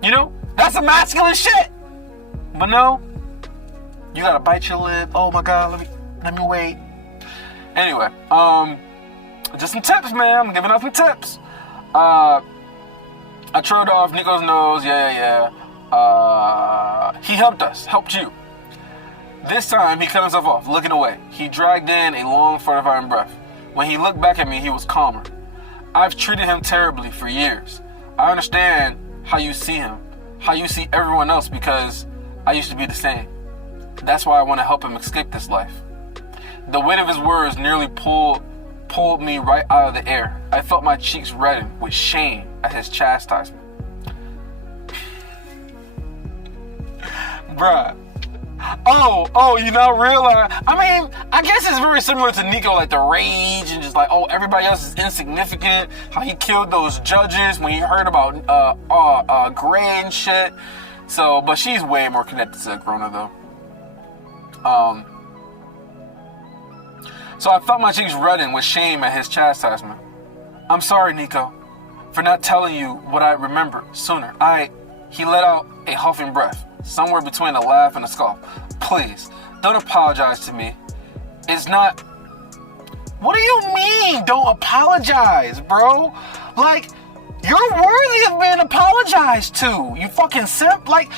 You know, that's a masculine shit. But no, you gotta bite your lip. Oh my God, let me wait. Anyway, just some tips, man. I'm giving out some tips. I trailed off Nico's nose. Yeah. He helped you. This time, he cut himself off, looking away. He dragged in a long, fortifying breath. When he looked back at me, he was calmer. I've treated him terribly for years. I understand how you see him, how you see everyone else, because I used to be the same. That's why I want to help him escape this life. The weight of his words nearly pulled me right out of the air. I felt my cheeks redden with shame at his chastisement. Bruh. Oh, you now realize, I mean, I guess it's very similar to Nico, like the rage and just like, oh, everybody else is insignificant, how he killed those judges when he heard about Gray and shit. So, but she's way more connected to Grona though. So I felt my cheeks redden with shame at his chastisement. I'm sorry, Nico, for not telling you what I remembered sooner. He let out a huffing breath, somewhere between a laugh and a scoff. Please, don't apologize to me. It's not... What do you mean, don't apologize, bro? Like, you're worthy of being apologized to. You fucking simp. Like,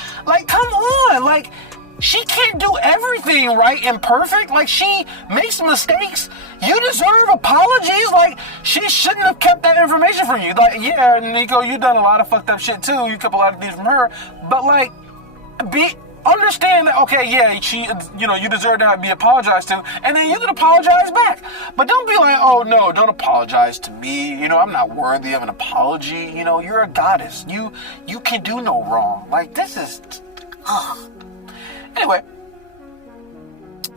come on. Like, she can't do everything right and perfect. Like, she makes mistakes. You deserve apologies. Like, she shouldn't have kept that information from you. Like, yeah, Nico, you done a lot of fucked up shit too. You kept a lot of things from her. But, like, understand that, okay, yeah, she, you deserve to be apologized to, and then you can apologize back. But don't be like, oh no, don't apologize to me. I'm not worthy of an apology. You're a goddess. You can do no wrong. Like, this is, ugh. Anyway,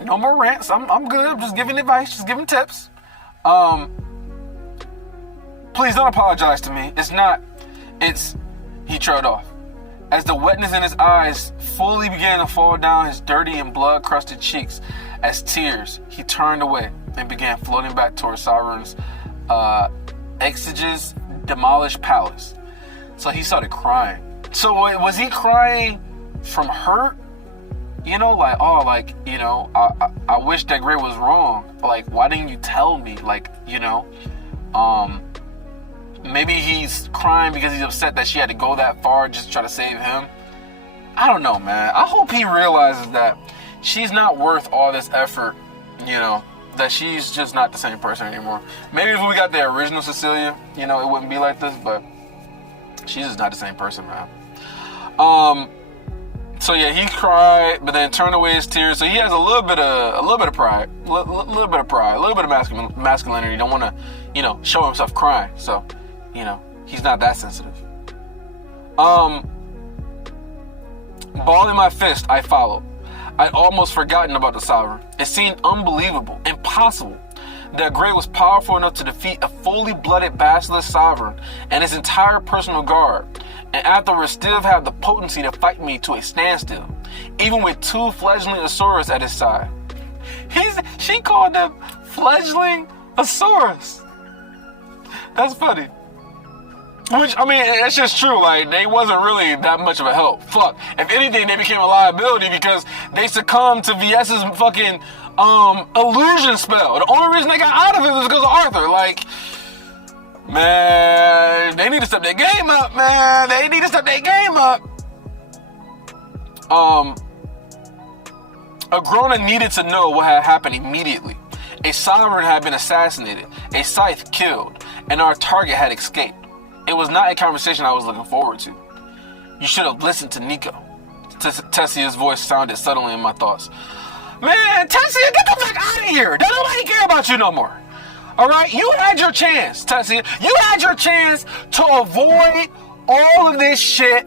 No more rants. I'm good. I'm just giving advice, just giving tips. Please don't apologize to me. He trailed off. As the wetness in his eyes fully began to fall down his dirty and blood-crusted cheeks as tears, he turned away and began floating back towards Sovereign's Exege's demolished palace. So he started crying. So was he crying from hurt? You know, like, oh, like, you know, I wish that Grey was wrong. Like, why didn't you tell me? Like, you know, maybe he's crying because he's upset that she had to go that far just to try to save him. I don't know, man. I hope he realizes that she's not worth all this effort, you know, that she's just not the same person anymore. Maybe if we got the original Cecilia, you know, it wouldn't be like this, but she's just not the same person, man. So yeah, he cried, but then turned away his tears. So he has a little bit of pride, a little bit of masculinity. Don't want to, you know, show himself crying. So, you know, he's not that sensitive. Balling my fist, I followed. I'd almost forgotten about the Sovereign. It seemed unbelievable, impossible, that Grey was powerful enough to defeat a fully blooded Basilisk Sovereign and his entire personal guard, and afterwards still have the potency to fight me to a standstill, even with 2 fledgling Asuras at his side. She called them fledgling Asuras. That's funny. Which, I mean, it's just true. Like, they wasn't really that much of a help. Fuck. If anything, they became a liability because they succumbed to VS's fucking illusion spell. The only reason they got out of it was because of Arthur. Like, man, they need to step their game up, man. They need to step their game up. Agrona needed to know what had happened immediately. A Sovereign had been assassinated, a Scythe killed, and our target had escaped. It was not a conversation I was looking forward to. You should have listened to Nico. Tessia's voice sounded suddenly in my thoughts. Man, Tessia, get the fuck out of here. Don't nobody care about you no more. All right? You had your chance, Tessia. You had your chance to avoid all of this shit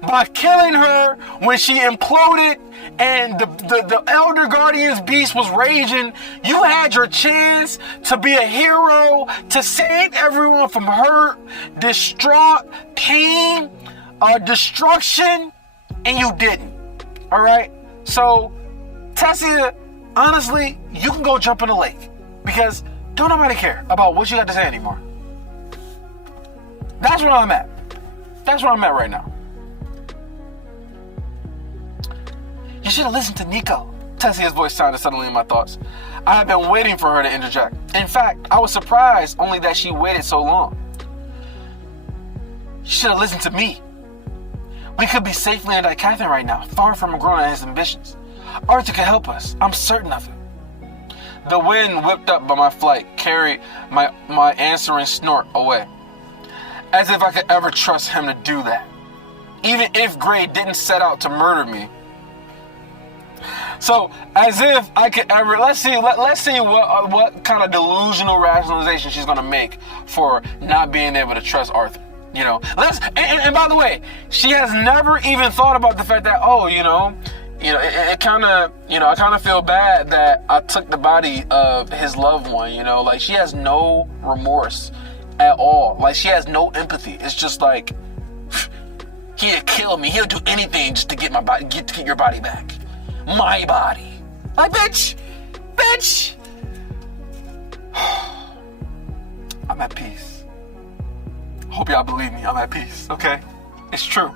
by killing her when she imploded and the Elder Guardian's beast was raging. You had your chance to be a hero, to save everyone from hurt, distraught, pain, destruction, and you didn't. All right? So, Tessia, honestly, you can go jump in the lake because don't nobody care about what you got to say anymore. That's where I'm at. That's where I'm at right now. You should have listened to Nico. Tessia's voice sounded suddenly in my thoughts. I had been waiting for her to interject. In fact, I was surprised only that she waited so long. You should have listened to me. We could be safely in Catherine right now, far from Agrona and his ambitions. Arthur could help us. I'm certain of it. The wind whipped up by my flight carried my answering snort away. As if I could ever trust him to do that. Even if Grey didn't set out to murder me. So, as if I could ever, let's see what kind of delusional rationalization she's gonna make for not being able to trust Arthur. You know, and by the way, she has never even thought about the fact that, it kind of, I kind of feel bad that I took the body of his loved one. You know, like she has no remorse at all. Like she has no empathy. It's just like he'll kill me. He'll do anything just to get my body, get your body back. My body. Like, bitch. I'm at peace. Hope y'all believe me. I'm at peace, okay? It's true.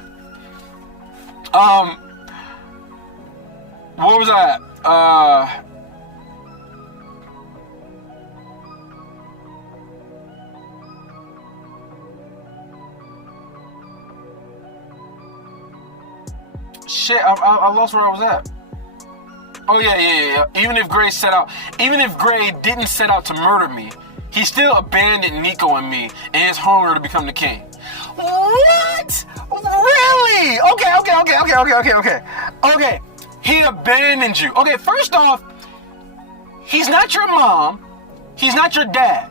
Where was I at? Shit, I lost where I was at. Oh yeah. Even if Grey didn't set out to murder me, he still abandoned Nico and me in his hunger to become the king. What? Really? Okay. He abandoned you. Okay, first off, he's not your mom. He's not your dad.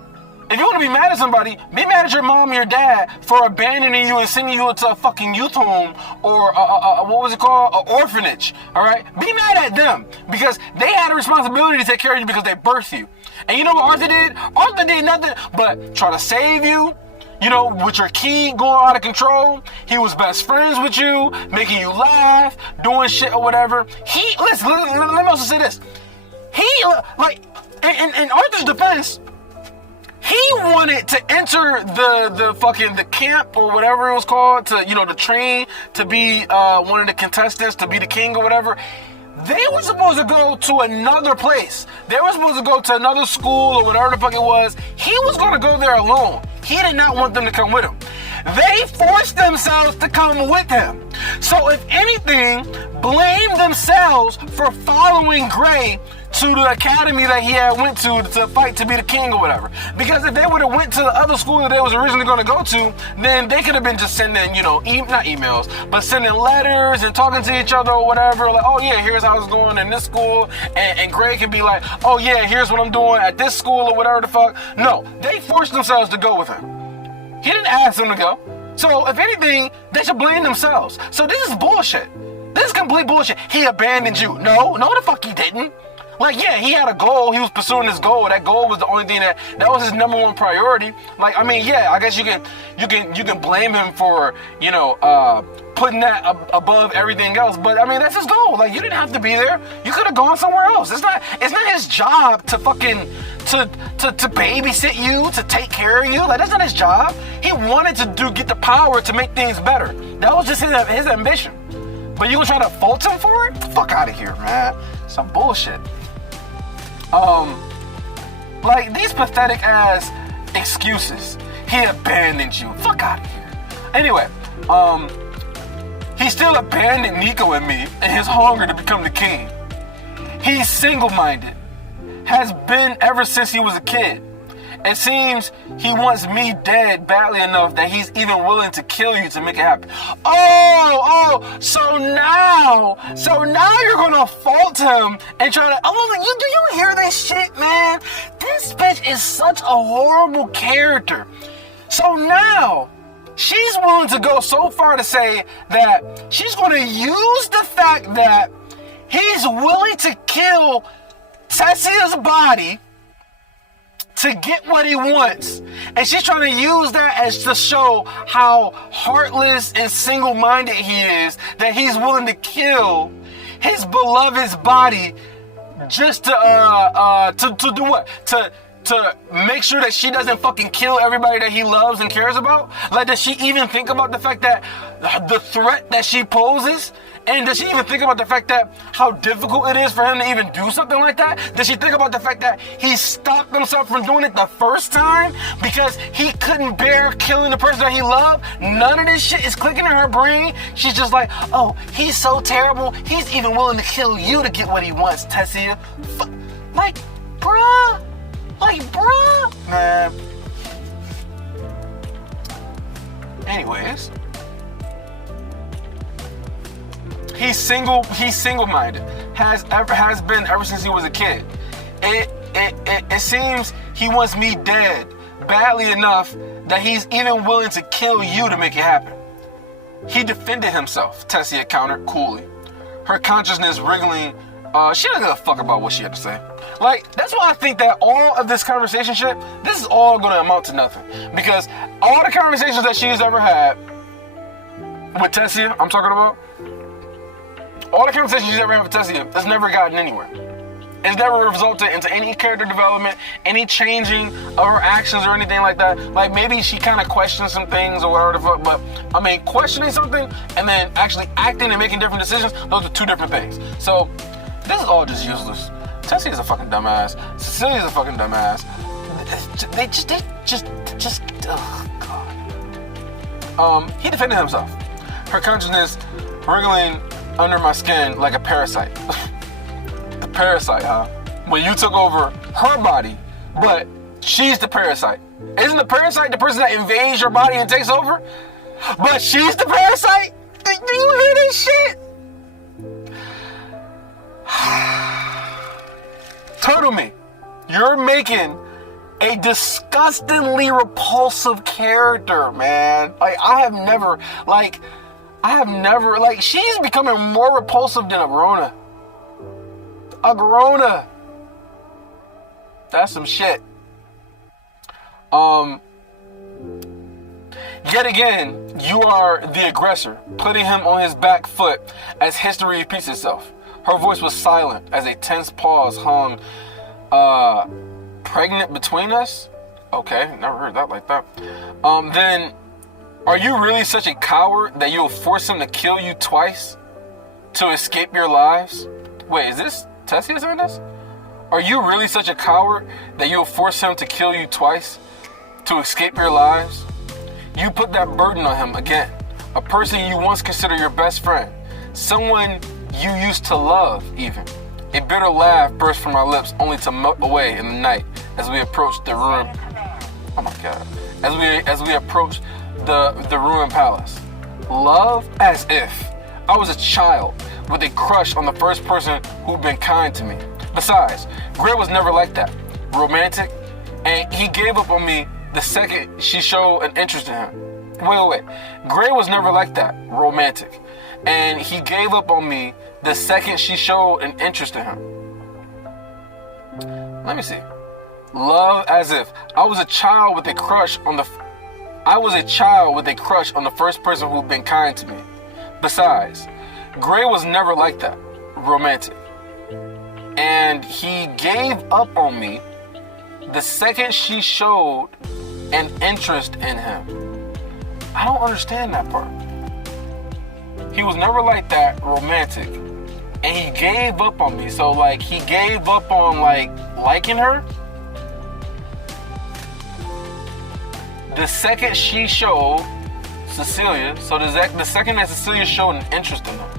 If you want to be mad at somebody, be mad at your mom or your dad for abandoning you and sending you to a fucking youth home or what was it called? An orphanage. All right? Be mad at them because they had a responsibility to take care of you because they birthed you. And you know what Arthur did? Arthur did nothing but try to save you. You know, with your key going out of control. He was best friends with you, making you laugh, doing shit or whatever. Listen, let me also say this. In Arthur's defense, he wanted to enter the camp or whatever it was called to train to be one of the contestants to be the king or whatever. They were supposed to go to another place. They were supposed to go to another school or whatever the fuck it was. He was going to go there alone. He did not want them to come with him. They forced themselves to come with him. So if anything, blame themselves for following Gray to the academy that he had went to fight to be the king or whatever. Because if they would have went to the other school that they was originally going to go to, then they could have been just sending, not emails, but sending letters and talking to each other or whatever. Like, oh yeah, here's how it's going in this school. And Gray can be like, oh yeah, here's what I'm doing at this school or whatever the fuck. No, they forced themselves to go with him. He didn't ask them to go. So if anything, they should blame themselves. So this is bullshit. This is complete bullshit. He abandoned you. No, the fuck he didn't. Like, yeah, he had a goal. He was pursuing his goal. That goal was the only thing that was his number one priority. Like, I mean, yeah, I guess you can blame him for, putting that above everything else. But I mean, that's his goal. Like, you didn't have to be there. You could have gone somewhere else. It's not his job to fucking to babysit you, to take care of you. Like, that's not his job. He wanted to get the power to make things better. That was just his ambition. But you gonna try to fault him for it? Fuck out of here, man. Some bullshit. Like these pathetic ass excuses. He abandoned you. Fuck out of here. Anyway, he still abandoned Nico and me and his hunger to become the king. He's single-minded. Has been ever since he was a kid. It seems he wants me dead badly enough that he's even willing to kill you to make it happen. So now you're gonna fault him and try to. Do you hear this shit, man? This bitch is such a horrible character. So now she's willing to go so far to say that she's gonna use the fact that he's willing to kill Tessia's body to get what he wants. And she's trying to use that as to show how heartless and single-minded he is, that he's willing to kill his beloved's body just to do what? To make sure that she doesn't fucking kill everybody that he loves and cares about? Like, does she even think about the fact that the threat that she poses? And does she even think about the fact that how difficult it is for him to even do something like that? Does she think about the fact that he stopped himself from doing it the first time because he couldn't bear killing the person that he loved? None of this shit is clicking in her brain. She's just like, oh, he's so terrible. He's even willing to kill you to get what he wants, Tessia. Like, bruh. Man. Anyways. He's single-minded. Has been ever since he was a kid. It seems he wants me dead badly enough that he's even willing to kill you to make it happen. He defended himself, Tessia countered coolly. Her consciousness wriggling. She doesn't give a fuck about what she had to say. Like, that's why I think that all of this conversation shit, this is all gonna amount to nothing. Because all the conversations that she's ever had with Tessia, I'm talking about, all the conversations she's ever had with Tessia has never gotten anywhere. It's never resulted into any character development, any changing of her actions or anything like that. Like, maybe she kind of questioned some things or whatever the fuck, but I mean, questioning something and then actually acting and making different decisions, those are two different things. So, this is all just useless. Tessia's a fucking dumbass. Cecilia's a fucking dumbass. They just, oh God. He defended himself. Her consciousness wriggling under my skin like a parasite. The parasite, huh? When you took over her body, but she's the parasite. Isn't the parasite the person that invades your body and takes over? But she's the parasite? Do you hear this shit? Turtle me. You're making A disgustingly repulsive character, man. Like, she's becoming more repulsive than Agrona. Agrona. That's some shit. Yet again, you are the aggressor, putting him on his back foot as history repeats itself. Her voice was silent as a tense pause hung, pregnant between us? Okay, never heard that like that. Then, are you really such a coward that you'll force him to kill you twice to escape your lives? Wait, is this Tessia saying this? Are you really such a coward that you'll force him to kill you twice to escape your lives? You put that burden on him again. A person you once considered your best friend. Someone you used to love, even. A bitter laugh burst from our lips, only to melt away in the night as we approached the ruin. Oh my God. As we approached the ruined palace. Love? As if I was a child with a crush on the first person who'd been kind to me. Besides, Gray was never like that. Romantic, and he gave up on me the second she showed an interest in him. Wait. Gray was never like that. Romantic. And he gave up on me the second she showed an interest in him. Let me see. Love as if I was a child with a crush on the first person who'd been kind to me. Besides, Gray was never like that. Romantic. And he gave up on me the second she showed an interest in him. I don't understand that part. He was never like that, romantic. And he gave up on me. So, like, he gave up on, like, liking her? The second she showed Cecilia, so the second that Cecilia showed an interest in him,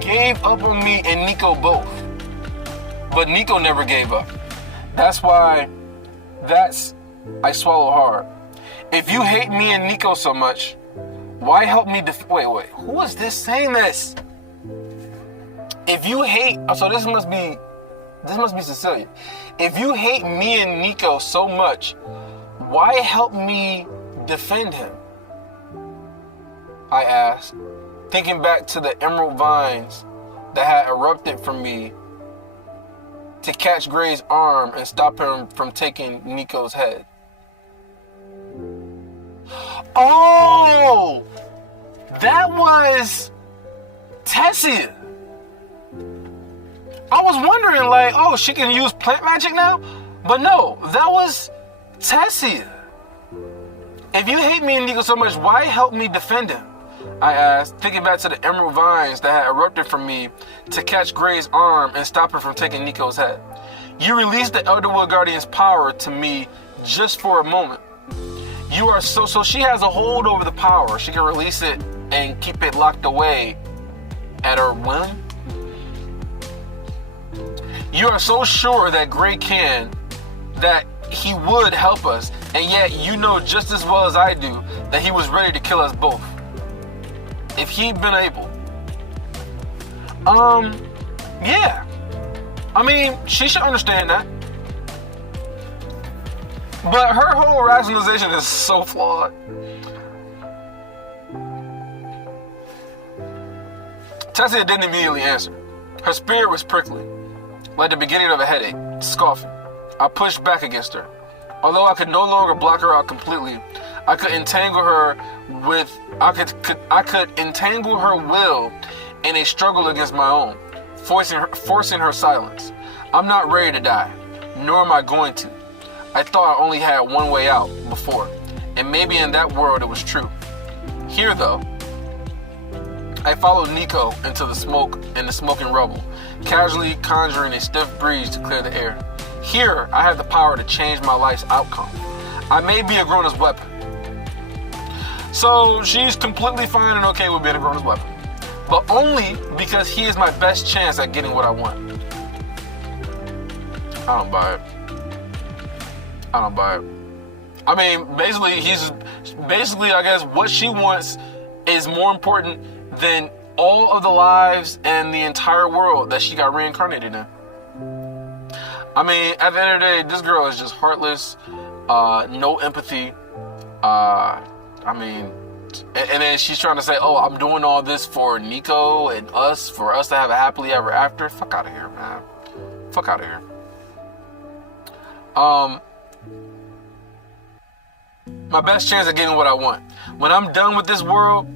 gave up on me and Nico both. But Nico never gave up. That's why I swallow hard. If you hate me and Nico so much, why help me wait, who is this saying this? If you hate, so this must be Cecilia. If you hate me and Nico so much, why help me defend him? I asked, thinking back to the emerald vines that had erupted from me to catch Gray's arm and stop him from taking Nico's head. Oh! That was Tessia. I was wondering, like, oh, she can use plant magic now? But no, that was Tessia. If you hate me and Nico so much, why help me defend him? I asked, thinking back to the emerald vines that had erupted from me to catch Gray's arm and stop her from taking Nico's head. You released the Elderwood Guardian's power to me just for a moment. You are so she has a hold over the power. She can release it and keep it locked away at her whim. You are so sure that Gray that he would help us, and yet you know just as well as I do that he was ready to kill us both. If he'd been able. Yeah. I mean, she should understand that. But her whole rationalization is so flawed. Tessia didn't immediately answer. Her spirit was prickly, like the beginning of a headache, scoffing. I pushed back against her. Although I could no longer block her out completely, I could entangle her will in a struggle against my own, forcing her silence. I'm not ready to die, nor am I going to. I thought I only had one way out before, and maybe in that world it was true. Here, though, I followed Nico into the smoking rubble, casually conjuring a stiff breeze to clear the air. Here, I have the power to change my life's outcome. I may be Agrona's weapon. So she's completely fine and okay with being Agrona's weapon, but only because he is my best chance at getting what I want. I don't buy it. I mean, basically, I guess what she wants is more important than all of the lives and the entire world that she got reincarnated in. I mean, at the end of the day, this girl is just heartless, no empathy. I mean, and then she's trying to say, oh, I'm doing all this for Nico and us, for us to have a happily ever after. Fuck out of here, man. Fuck out of here. My best chance of getting what I want. When I'm done with this world,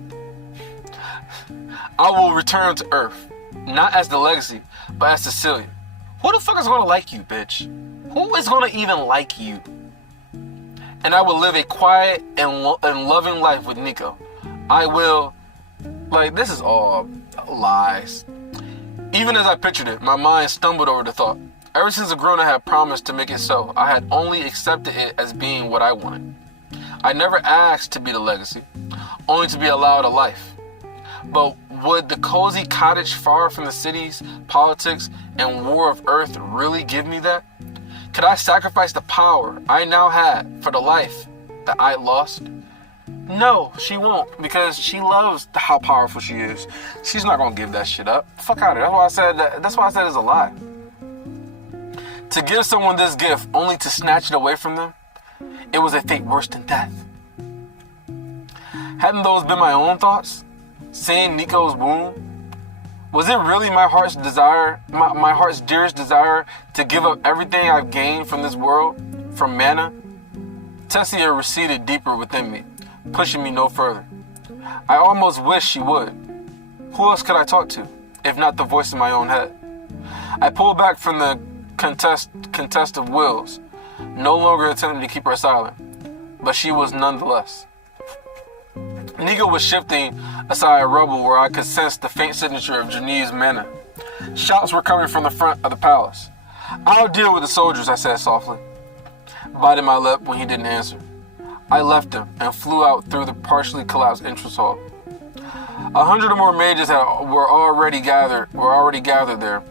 I will return to Earth. Not as the legacy, but as Cecilia. Who the fuck is gonna like you, bitch? Who is gonna even like you? And I will live a quiet and loving life with Nico. I will, like, this is all lies. Even as I pictured it, my mind stumbled over the thought. Ever since Agrona had promised to make it so, I had only accepted it as being what I wanted. I never asked to be the legacy, only to be allowed a life. But would the cozy cottage far from the cities, politics, and war of Earth really give me that? Could I sacrifice the power I now had for the life that I lost? No, she won't, because she loves how powerful she is. She's not gonna give that shit up. Fuck out of it. That's why I said it's a lie. To give someone this gift only to snatch it away from them, it was a fate worse than death. Hadn't those been my own thoughts? Seeing Nico's wound? Was it really my heart's desire, my heart's dearest desire, to give up everything I've gained from this world, from Mana? Tessia receded deeper within me, pushing me no further. I almost wished she would. Who else could I talk to, if not the voice in my own head? I pulled back from the contest of wills, no longer attempting to keep her silent, but she was nonetheless. Nico was shifting aside rubble where I could sense the faint signature of Geneviève's mana. Shouts were coming from the front of the palace. I'll deal with the soldiers, I said softly, biting my lip when he didn't answer. I left him and flew out through the partially collapsed entrance hall. 100 or more mages were already gathered there.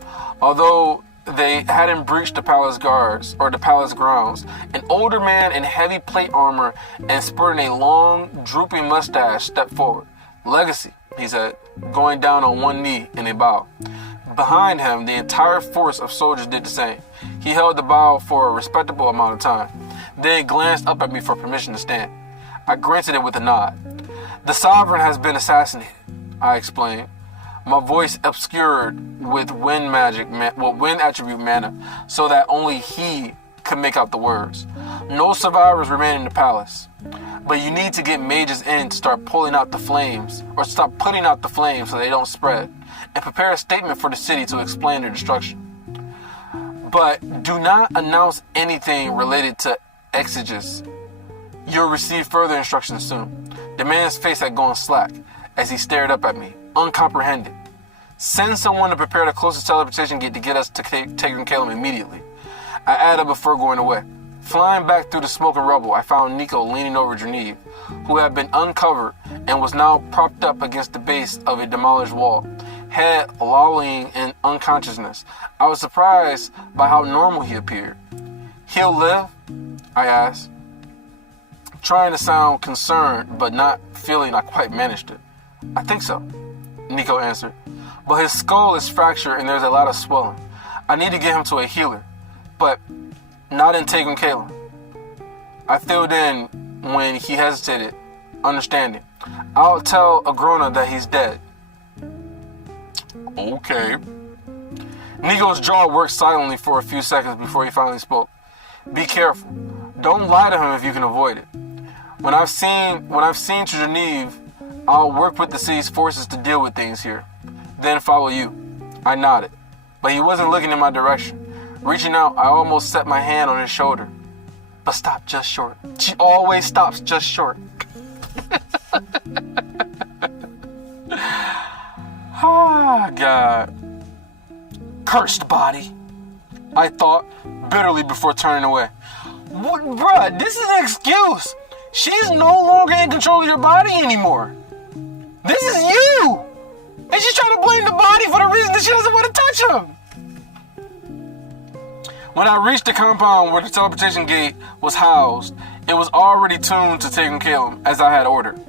Although they hadn't breached the palace guards or the palace grounds, an older man in heavy plate armor and sporting a long, drooping mustache stepped forward. Legacy, he said, going down on one knee in a bow. Behind him, the entire force of soldiers did the same. He held the bow for a respectable amount of time, then glanced up at me for permission to stand. I granted it with a nod. The sovereign has been assassinated, I explained, my voice obscured with wind attribute mana, so that only he could make out the words. No survivors remain in the palace, but you need to get mages in to start pulling out the flames, or stop putting out the flames so they don't spread, and prepare a statement for the city to explain their destruction. But do not announce anything related to Exeges. You'll receive further instructions soon. The man's face had gone slack as he stared up at me, uncomprehending. Send someone to prepare the closest teleportation gate to get us to Tegrin Kalem immediately. I added before going away. Flying back through the smoke and rubble, I found Nico leaning over Geneviève, who had been uncovered and was now propped up against the base of a demolished wall, head lolling in unconsciousness. I was surprised by how normal he appeared. He'll live? I asked, trying to sound concerned, but not feeling I quite managed it. I think so, Nico answered, but his skull is fractured and there's a lot of swelling. I need to get him to a healer, but not in Tegrin Kalem. I filled in when he hesitated, understanding. I'll tell Agrona that he's dead. Okay. Nico's jaw worked silently for a few seconds before he finally spoke. Be careful. Don't lie to him if you can avoid it. When I've seen to Geneviève, I'll work with the city's forces to deal with things here. Then follow you. I nodded, but he wasn't looking in my direction. Reaching out, I almost set my hand on his shoulder, but stopped just short. She always stops just short. Ah, God. Cursed body, I thought bitterly before turning away. What, bruh, this is an excuse. She's no longer in control of your body anymore. This is you! And she's trying to blame the body for the reason that she doesn't want to touch him. When I reached the compound where the teleportation gate was housed, it was already tuned to Tegrin Kalem, as I had ordered.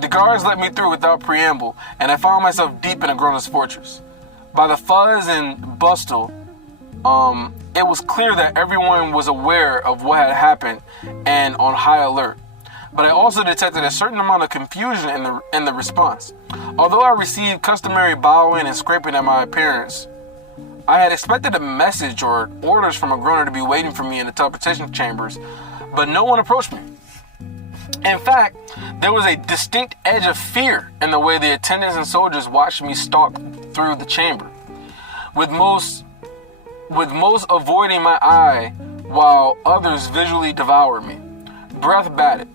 The guards let me through without preamble, and I found myself deep in Agrona's fortress. By the fuzz and bustle It was clear that everyone was aware of what had happened and on high alert. But I also detected a certain amount of confusion in the response. Although I received customary bowing and scraping at my appearance, I had expected a message or orders from a groaner to be waiting for me in the teleportation chambers, but no one approached me. In fact, there was a distinct edge of fear in the way the attendants and soldiers watched me stalk through the chamber, with most avoiding my eye while others visually devoured me, breath batted,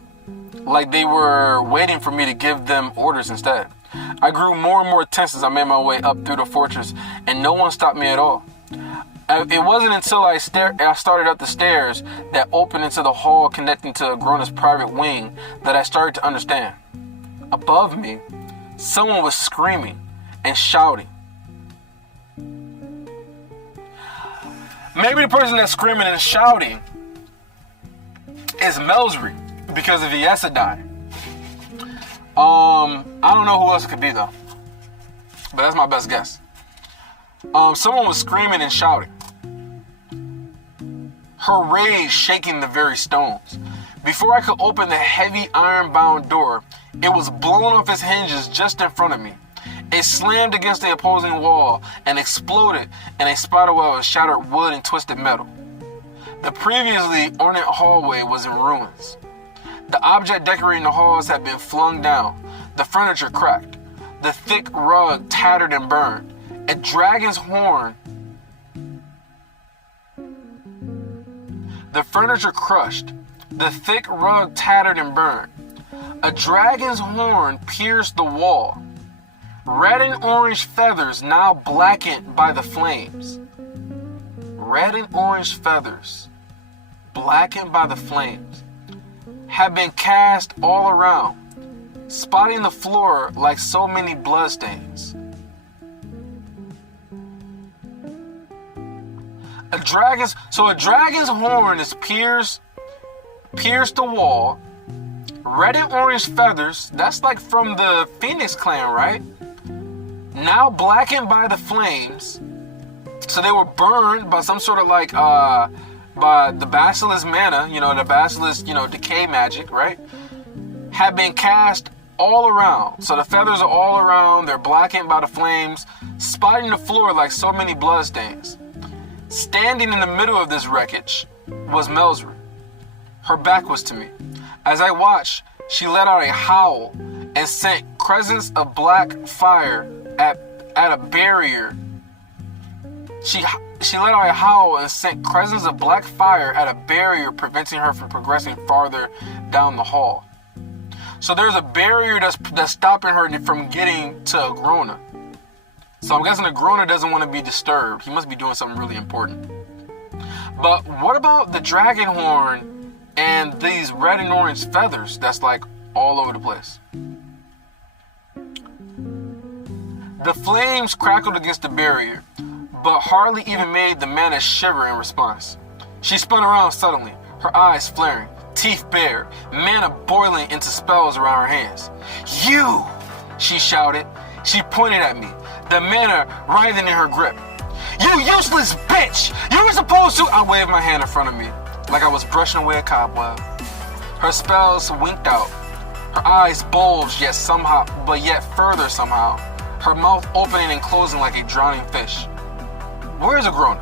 like they were waiting for me to give them orders instead. I grew more and more tense as I made my way up through the fortress, and no one stopped me at all. It wasn't until I started up the stairs that opened into the hall connecting to Agrona's private wing that I started to understand. Above me, someone was screaming and shouting. Maybe the person that's screaming and shouting is Melsry because of the Aes Sedai. I don't know who else it could be though, but that's my best guess. Someone was screaming and shouting, her rage shaking the very stones. Before I could open the heavy iron-bound door, it was blown off its hinges just in front of me. It slammed against the opposing wall and exploded in a spiderweb of shattered wood and twisted metal. The previously ornate hallway was in ruins. The object decorating the halls had been flung down, the furniture cracked, the thick rug tattered and burned. A dragon's horn. The furniture crushed, the thick rug tattered and burned. A dragon's horn pierced the wall. Red and orange feathers now blackened by the flames. Red and orange feathers, blackened by the flames, had been cast all around, spotting the floor like so many bloodstains. A dragon's horn is pierced the wall. Red and orange feathers, that's like from the Phoenix clan, right? Now blackened by the flames. So they were burned by some sort of like, by the basilisk mana, the basilisk, decay magic, right? Have been cast all around. So the feathers are all around, they're blackened by the flames, spotting the floor like so many bloodstains. Standing in the middle of this wreckage was Melsry. Her back was to me. As I watched, she let out a howl and sent crescents of black fire at a barrier. She let out a howl and sent crescents of black fire at a barrier, preventing her from progressing farther down the hall. So there's a barrier that's stopping her from getting to Agrona. So I'm guessing Agrona doesn't want to be disturbed. He must be doing something really important. But what about the dragon horn and these red and orange feathers that's like all over the place? The flames crackled against the barrier, but hardly even made the mana shiver in response. She spun around suddenly, her eyes flaring, teeth bared, mana boiling into spells around her hands. "You!" she shouted. She pointed at me, the mana writhing in her grip. "You useless bitch! You were supposed to—" I waved my hand in front of me, like I was brushing away a cobweb. Her spells winked out. Her eyes bulged yet further somehow. Her mouth opening and closing like a drowning fish. "Where is Agrona?"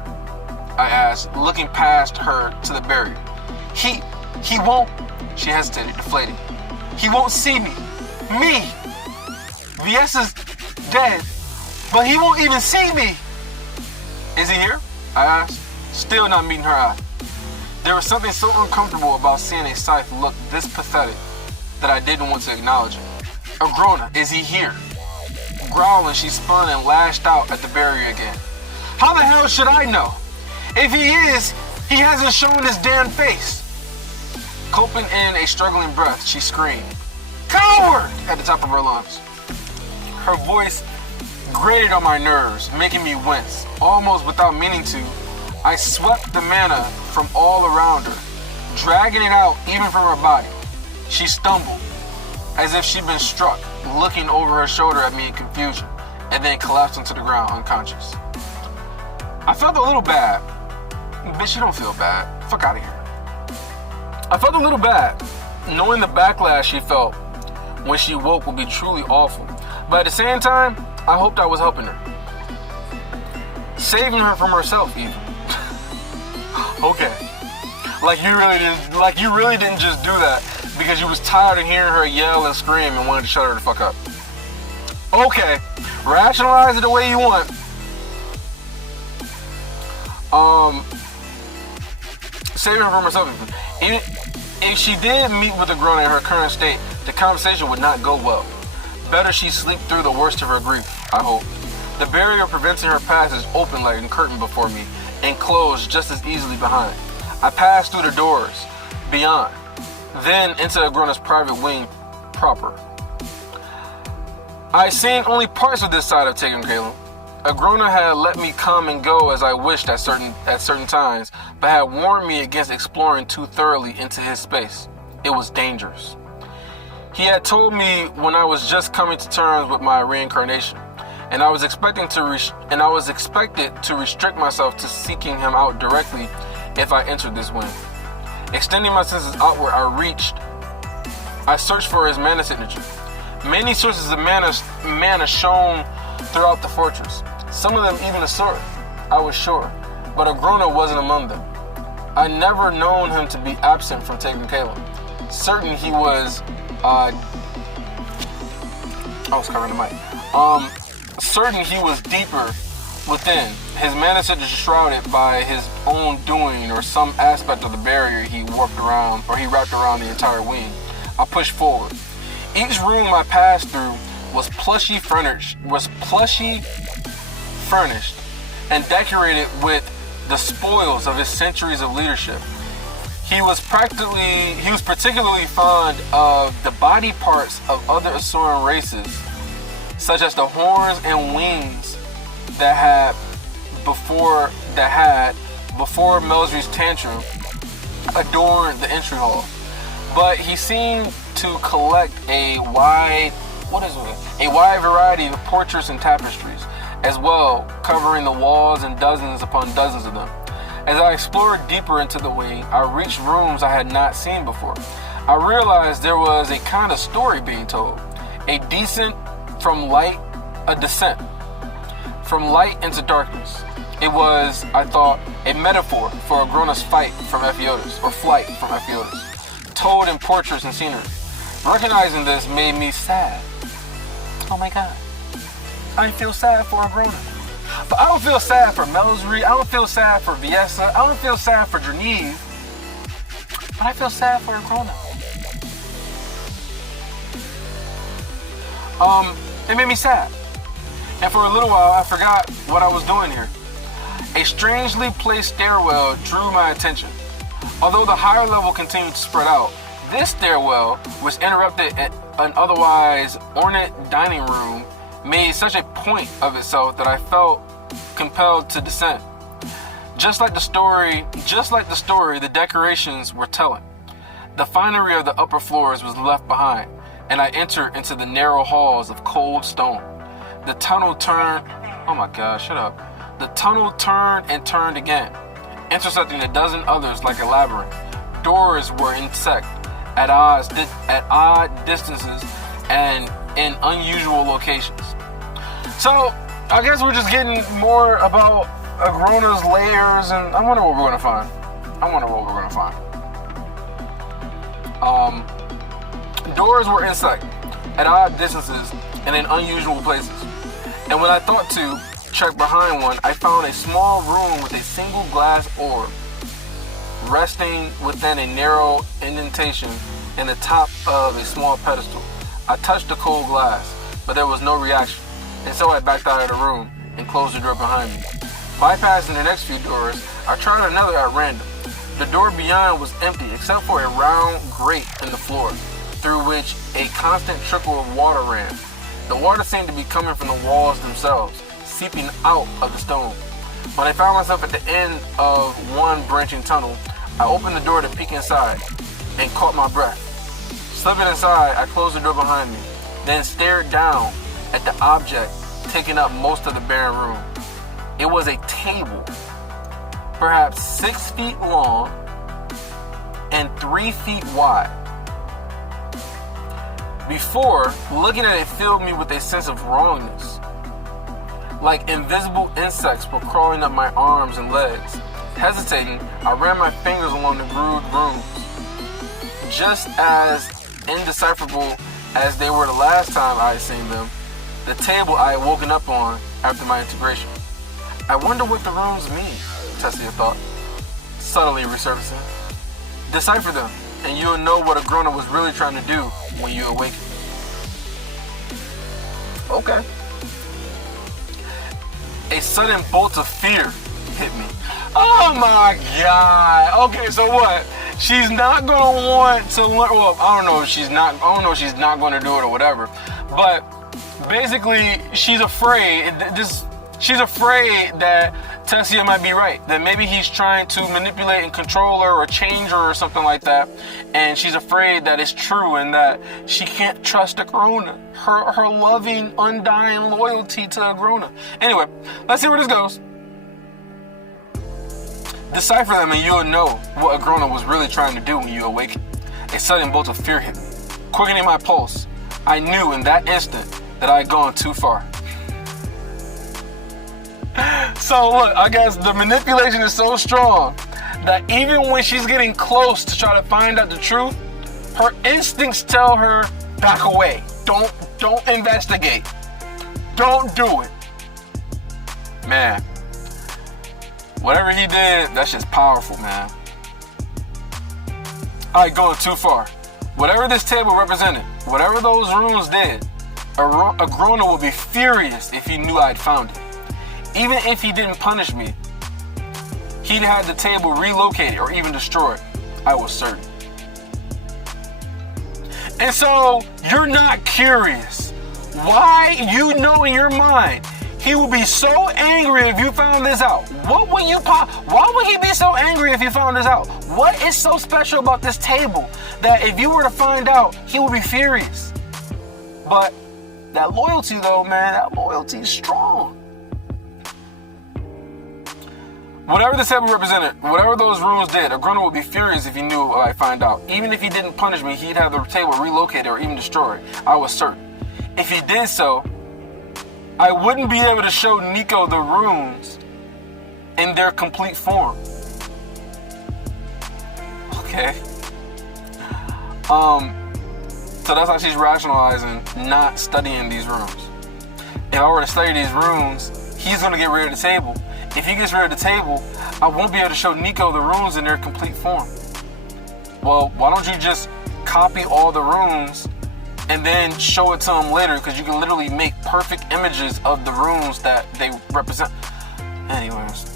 I asked, looking past her to the barrier. He won't," she hesitated, deflating. "He won't see me. Me! VS is dead, but he won't even see me." "Is he here?" I asked, still not meeting her eye. There was something so uncomfortable about seeing a scythe look this pathetic that I didn't want to acknowledge it. "Agrona, is he here?" Growling, she spun and lashed out at the barrier again. "How the hell should I know? If he is, he hasn't shown his damn face." Coping in a struggling breath, she screamed, "Coward!" at the top of her lungs. Her voice grated on my nerves, making me wince. Almost without meaning to, I swept the mana from all around her, dragging it out even from her body. She stumbled, as if she'd been struck, looking over her shoulder at me in confusion, and then collapsed onto the ground unconscious. I felt a little bad. Bitch, you don't feel bad. Fuck out of here. I felt a little bad, knowing the backlash she felt when she woke would be truly awful. But at the same time, I hoped I was helping her. Saving her from herself, even. Okay. Like you really didn't just do that because you was tired of hearing her yell and scream and wanted to shut her the fuck up. Okay. Rationalize it the way you want. Saving her from herself. Even if she did meet with a girl in her current state, the conversation would not go well. Better she sleep through the worst of her grief, I hope. The barrier preventing her passage opened like a curtain before me and closed just as easily behind. I passed through the doors, beyond, then into Agrona's private wing proper. I seen only parts of this side of Tegan Galen. Agrona had let me come and go as I wished at certain times, but had warned me against exploring too thoroughly into his space. It was dangerous. He had told me when I was just coming to terms with my reincarnation, and I was expected to restrict myself to seeking him out directly if I entered this wing. Extending my senses outward, I searched for his mana signature. Many sources of mana shone throughout the fortress. Some of them even a sword, I was sure, but Agrona wasn't among them. I never known him to be absent from Tegan Galen. Certain he was, I was covering the mic. Certain he was deeper within. His mana signature shrouded by his own doing or some aspect of the barrier he wrapped around the entire wing. I pushed forward. Each room I passed through was plushly furnished and decorated with the spoils of his centuries of leadership. He was particularly fond of the body parts of other Asuran races, such as the horns and wings that had before Melsri's tantrum adorned the entry hall. But he seemed to collect a wide variety of portraits and tapestries, as well, covering the walls and dozens upon dozens of them. As I explored deeper into the wing, I reached rooms I had not seen before. I realized there was a kind of story being told, a descent from light into darkness. It was, I thought, a metaphor for Agrona's flight from Ephiodus, told in portraits and scenery. Recognizing this made me sad. Oh my god. I feel sad for Agrona. But I don't feel sad for Melsri. I don't feel sad for Viessa. I don't feel sad for Drenive. But I feel sad for Agrona. It made me sad. And for a little while, I forgot what I was doing here. A strangely placed stairwell drew my attention. Although the higher level continued to spread out, this stairwell, which interrupted an otherwise ornate dining room, made such a point of itself that I felt compelled to descend. Just like the story, the decorations were telling. The finery of the upper floors was left behind, and I entered into the narrow halls of cold stone. The tunnel turned, oh my god, shut up. The tunnel turned and turned again, intersecting a dozen others like a labyrinth. Doors were intersect at odd distances and in unusual locations. So, I guess we're just getting more about Agrona's layers, and I wonder what we're gonna find. Doors were intersect at odd distances and in unusual places. And when I thought to check behind one, I found a small room with a single glass orb resting within a narrow indentation in the top of a small pedestal. I touched the cold glass, but there was no reaction, and so I backed out of the room and closed the door behind me. Bypassing the next few doors, I tried another at random. The door beyond was empty except for a round grate in the floor, through which a constant trickle of water ran. The water seemed to be coming from the walls themselves, seeping out of the stone. When I found myself at the end of one branching tunnel, I opened the door to peek inside and caught my breath. Slipping inside, I closed the door behind me, then stared down at the object taking up most of the barren room. It was a table, perhaps 6 feet long and 3 feet wide. Before, looking at it filled me with a sense of wrongness. Like invisible insects were crawling up my arms and legs. Hesitating, I ran my fingers along the grooved rooms. Just as indecipherable as they were the last time I had seen them, the table I had woken up on after my integration. I wonder what the runes mean, Tessia thought, subtly resurfacing. Decipher them, and you'll know what Agrona was really trying to do when you awaken. Okay. A sudden bolt of fear hit me. Oh my God. Okay, so what? She's not gonna want to learn. Well, I don't know if she's not gonna do it or whatever. But basically, she's afraid. She's afraid that Tessia might be right. That maybe he's trying to manipulate and control her or change her or something like that. And she's afraid that it's true and that she can't trust Agrona. Her loving, undying loyalty to Agrona. Anyway, let's see where this goes. Decipher them and you'll know what Agrona was really trying to do when you awaken. A sudden bolt of fear hit me. Quickening my pulse, I knew in that instant that I had gone too far. So look, I guess the manipulation is so strong that even when she's getting close to try to find out the truth, her instincts tell her, back away. Don't investigate. Don't do it. Man, whatever he did, that's just powerful, man. I ain't going too far. Whatever this table represented, whatever those runes did, Agrona would be furious if he knew I'd found it. Even if he didn't punish me, he'd have the table relocated or even destroyed. I was certain. And so, you're not curious. Why? You know in your mind, he would be so angry if you found this out. Why would he be so angry if you found this out? What is so special about this table that if you were to find out, he would be furious? But that loyalty though, man, that loyalty is strong. Whatever the table represented, whatever those runes did, Agrona would be furious if he knew what I find out. Even if he didn't punish me, he'd have the table relocated or even destroyed. I was certain. If he did so, I wouldn't be able to show Nico the runes in their complete form. Okay. So that's how she's rationalizing not studying these runes. If I were to study these runes, he's gonna get rid of the table. If he gets rid of the table, I won't be able to show Nico the runes in their complete form. Well, why don't you just copy all the runes and then show it to him later? Because you can literally make perfect images of the runes that they represent. Anyways.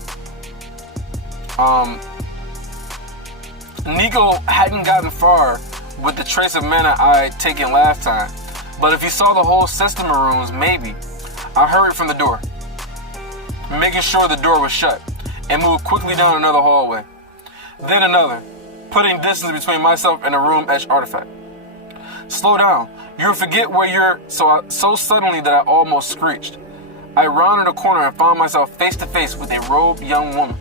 Nico hadn't gotten far with the trace of mana I'd taken last time. But if he saw the whole system of runes, maybe. I hurried from the door, making sure the door was shut, and moved quickly down another hallway. Then another, putting distance between myself and a room-etched artifact. Slow down. You'll forget where you're so suddenly that I almost screeched. I rounded a corner and found myself face to face with a robed young woman.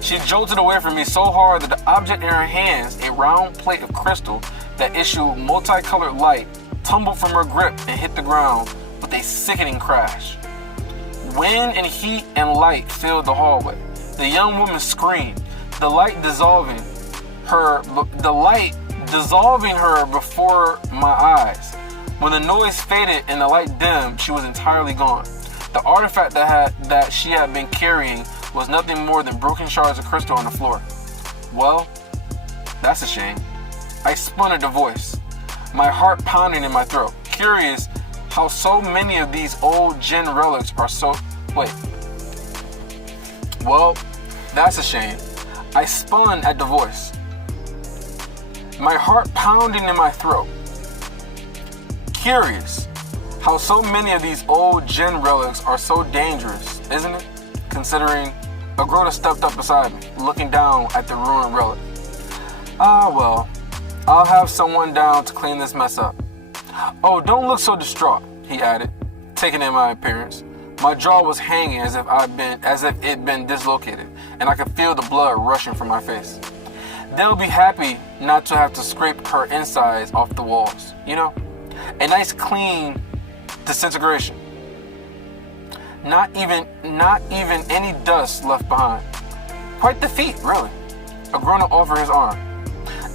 She jolted away from me so hard that the object in her hands, a round plate of crystal that issued multicolored light, tumbled from her grip and hit the ground with a sickening crash. Wind and heat and light filled the hallway. The young woman screamed, the light dissolving her before my eyes. When the noise faded and the light dimmed, she was entirely gone. The artifact that she had been carrying was nothing more than broken shards of crystal on the floor. Well, that's a shame. I spun at the voice, my heart pounding in my throat, curious how so many of these old Jinn relics are so... Wait. Well, that's a shame. I spun at the voice, my heart pounding in my throat, curious how so many of these old Jinn relics are so dangerous, isn't it? Considering Agrona stepped up beside me, looking down at the ruined relic. Ah, well, I'll have someone down to clean this mess up. Oh, don't look so distraught, he added, taking in my appearance. My jaw was hanging as if it'd been dislocated, and I could feel the blood rushing from my face. They'll be happy not to have to scrape her insides off the walls, you know? A nice clean disintegration. Not even any dust left behind. Quite the feat, really. A grown-up offered his arm.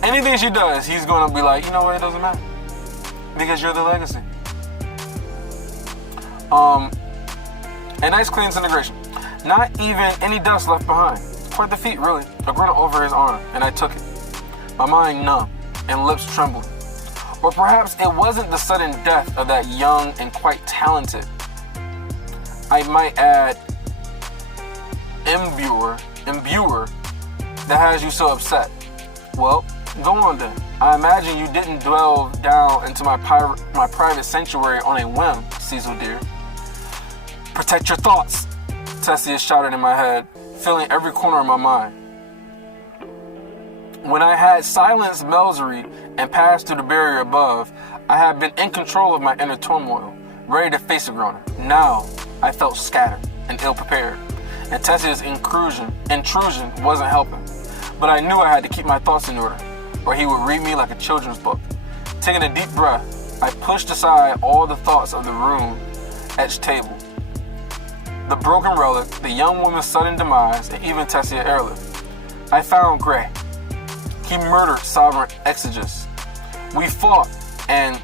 Anything she does, he's gonna be like, you know what, it doesn't matter. Because you're the legacy. A nice clean disintegration. Not even any dust left behind. Quite the feat, really. A grown-up offered his arm, and I took it. My mind numb, and lips trembling. Or perhaps it wasn't the sudden death of that young and quite talented, I might add, imbuer that has you so upset. Well, go on then. I imagine you didn't delve down into my private sanctuary on a whim, Cecil dear. Protect your thoughts, Tessia shouted in my head, filling every corner of my mind. When I had silenced Melzery and passed through the barrier above, I had been in control of my inner turmoil, ready to face a groaner. Now, I felt scattered and ill-prepared, and Tessia's intrusion wasn't helping. But I knew I had to keep my thoughts in order, or he would read me like a children's book. Taking a deep breath, I pushed aside all the thoughts of the room-etched table. The broken relic, the young woman's sudden demise, and even Tessia Airlift. I found Gray. He murdered Sovereign Exegus. We fought, and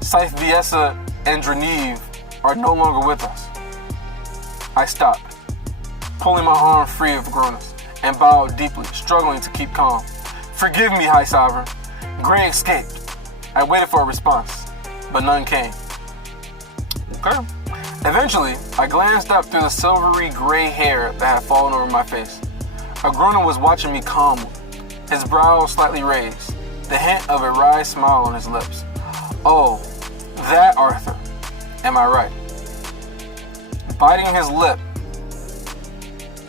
Scythe Viessa and Dreneve are no longer with us. I stopped, pulling my arm free of Gronus, and bowed deeply, struggling to keep calm. Forgive me, High Sovereign. Gray escaped. I waited for a response, but none came. Okay. Eventually, I glanced up through the silvery gray hair that had fallen over my face. Agrona was watching me calmly, his brow slightly raised, the hint of a wry smile on his lips. Oh, that Arthur. Am I right? Biting his lip.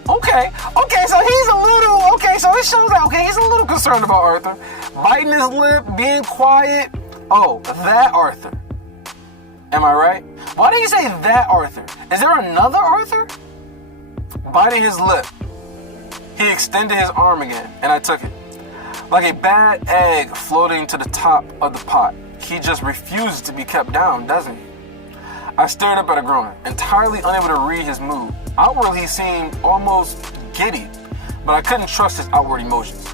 Okay, so he's a little, so it shows that, he's a little concerned about Arthur. Biting his lip, being quiet. Oh, that Arthur. Am I right? Why did he say that Arthur? Is there another Arthur? Biting his lip, he extended his arm again, and I took it. Like a bad egg floating to the top of the pot, he just refuses to be kept down, doesn't he? I stared up at Agrona, entirely unable to read his mood. Outwardly, he seemed almost giddy, but I couldn't trust his outward emotions.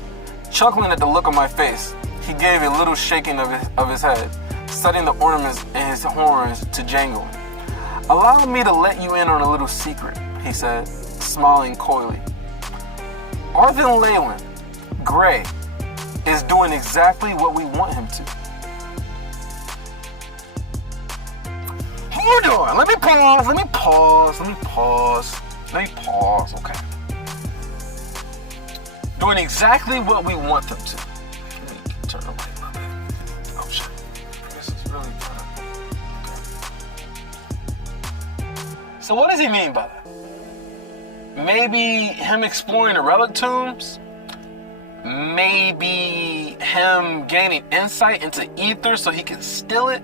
Chuckling at the look on my face, he gave a little shaking of his head, setting the ornaments in his horns to jangle. Allow me to let you in on a little secret, he said, smiling coyly. Arthur Leyland, Gray, is doing exactly what we want him to. Hold on, let me pause, okay. Doing exactly what we want them to. Let me turn away a little bit. Oh shit, this is really fun. Okay. So what does he mean by that? Maybe him exploring the relic tombs? Maybe him gaining insight into ether so he can steal it?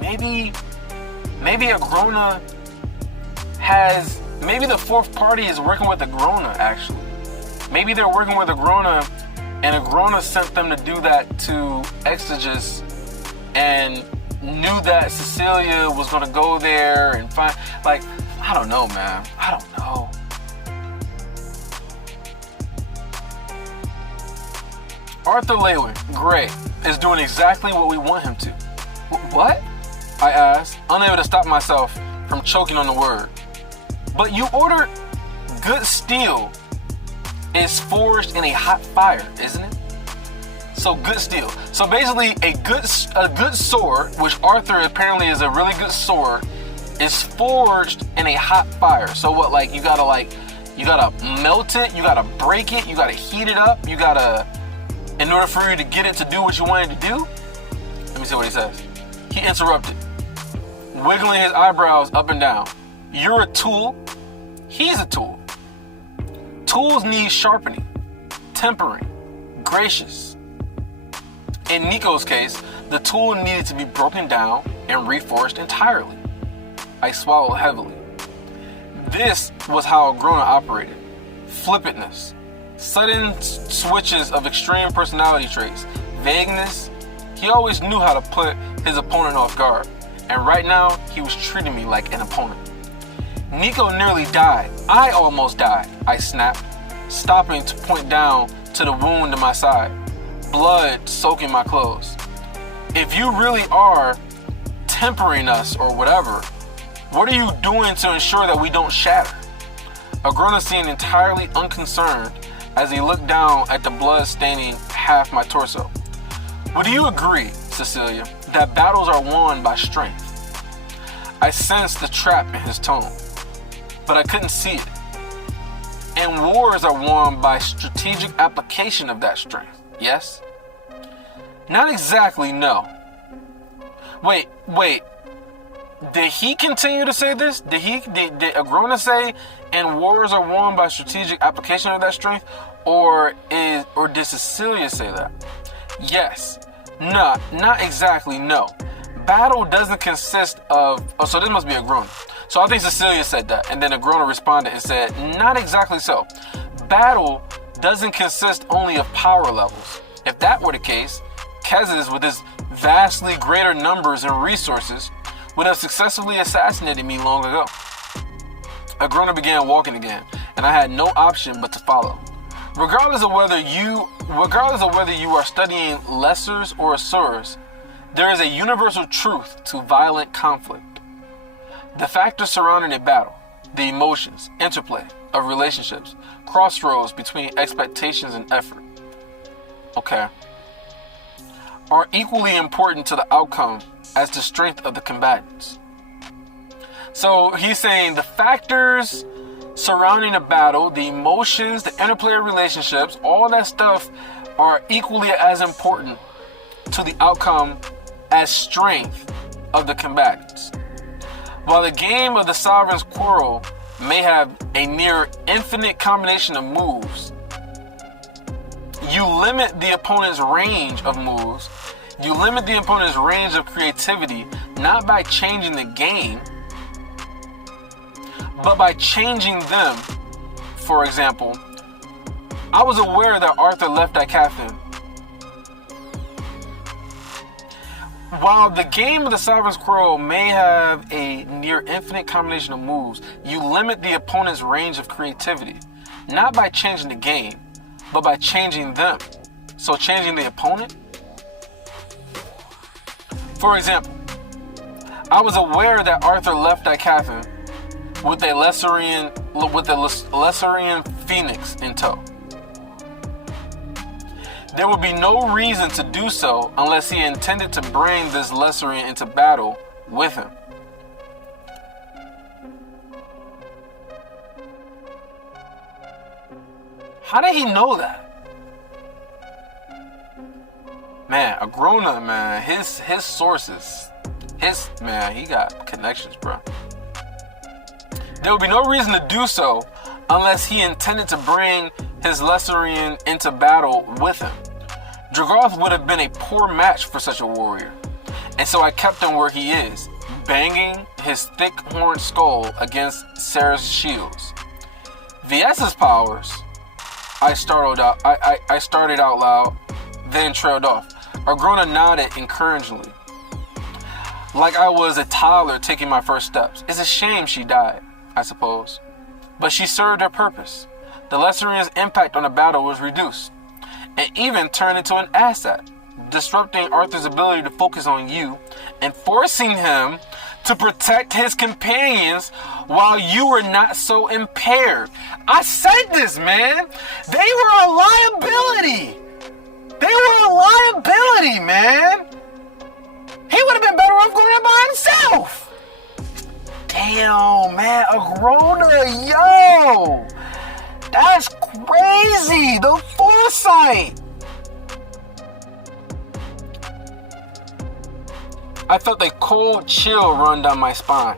Maybe Agrona maybe the fourth party is working with Agrona, actually. Maybe they're working with Agrona, and Agrona sent them to do that to Exegus, and knew that Cecilia was gonna go there and find, I don't know, man. I don't know. Arthur Leyland, Gray, is doing exactly what we want him to. What? I asked, unable to stop myself from choking on the word. But you ordered good steel is forged in a hot fire, isn't it? So good steel. So basically, a good sword, which Arthur apparently is a really good sword, is forged in a hot fire. So what? You gotta melt it, you gotta break it, you gotta heat it up, in order for you to get it to do what you want it to do. Let me see what he says. He interrupted, wiggling his eyebrows up and down. You're a tool. He's a tool. Tools need sharpening, tempering, gracious. In Nico's case, the tool needed to be broken down and reforged entirely. I swallowed heavily. This was how Agrona operated. Flippantness, sudden switches of extreme personality traits, vagueness. He always knew how to put his opponent off guard, and right now he was treating me like an opponent. Nico nearly died. I almost died, I snapped, stopping to point down to the wound in my side, blood soaking my clothes. If you really are tempering us or whatever, what are you doing to ensure that we don't shatter? Agrona seemed entirely unconcerned as he looked down at the blood staining half my torso. Would you agree, Cecilia, that battles are won by strength? I sensed the trap in his tone, but I couldn't see it. And wars are won by strategic application of that strength, yes? Not exactly, no. Wait. Did he continue to say this? Did Agrona say, and wars are won by strategic application of that strength? Or did Cecilia say that? Yes. No, not exactly, no. Battle doesn't consist of... Oh, so this must be Agrona. So I think Cecilia said that, and then Agrona responded and said, not exactly so. Battle doesn't consist only of power levels. If that were the case, Kezis, with his vastly greater numbers and resources, would have successfully assassinated me long ago. Agrona began walking again, and I had no option but to follow. Regardless of whether you are studying lessers or asuras, there is a universal truth to violent conflict. The factors surrounding a battle, the emotions, interplay of relationships, crossroads between expectations and effort, are equally important to the outcome as the strength of the combatants. So he's saying the factors surrounding a battle, the emotions, the interplay of relationships, all that stuff are equally as important to the outcome as strength of the combatants. While the game of the Sovereign's Quarrel may have a near infinite combination of moves, you limit the opponent's range of moves. You limit the opponent's range of creativity not by changing the game, but by changing them. For example, I was aware that Arthur left at Catherine. While the game of the Sovereign's Quarrel may have a near infinite combination of moves, you limit the opponent's range of creativity, not by changing the game, but by changing them. So changing the opponent? For example, I was aware that Arthur left at Catherine with a Lessarian Phoenix in tow. There would be no reason to do so unless he intended to bring this Lessarian into battle with him. How did he know that? Man, Agrona, man, his sources, he got connections, bro. There would be no reason to do so unless he intended to bring his Lessarian into battle with him. Dragoth would have been a poor match for such a warrior, and so I kept him where he is, banging his thick horned skull against Sarah's shields. VS's powers, I started out loud, then trailed off. Agrona nodded encouragingly, like I was a toddler taking my first steps. It's a shame she died, I suppose, but she served her purpose. The Lessarian's impact on the battle was reduced, and even turned into an asset, disrupting Arthur's ability to focus on you and forcing him to protect his companions while you were not so impaired. I said this, man. They were a liability. They were a liability, man. He would have been better off going in by himself. Damn, man. Agrona, yo. That's crazy. The foresight. I felt a cold chill run down my spine.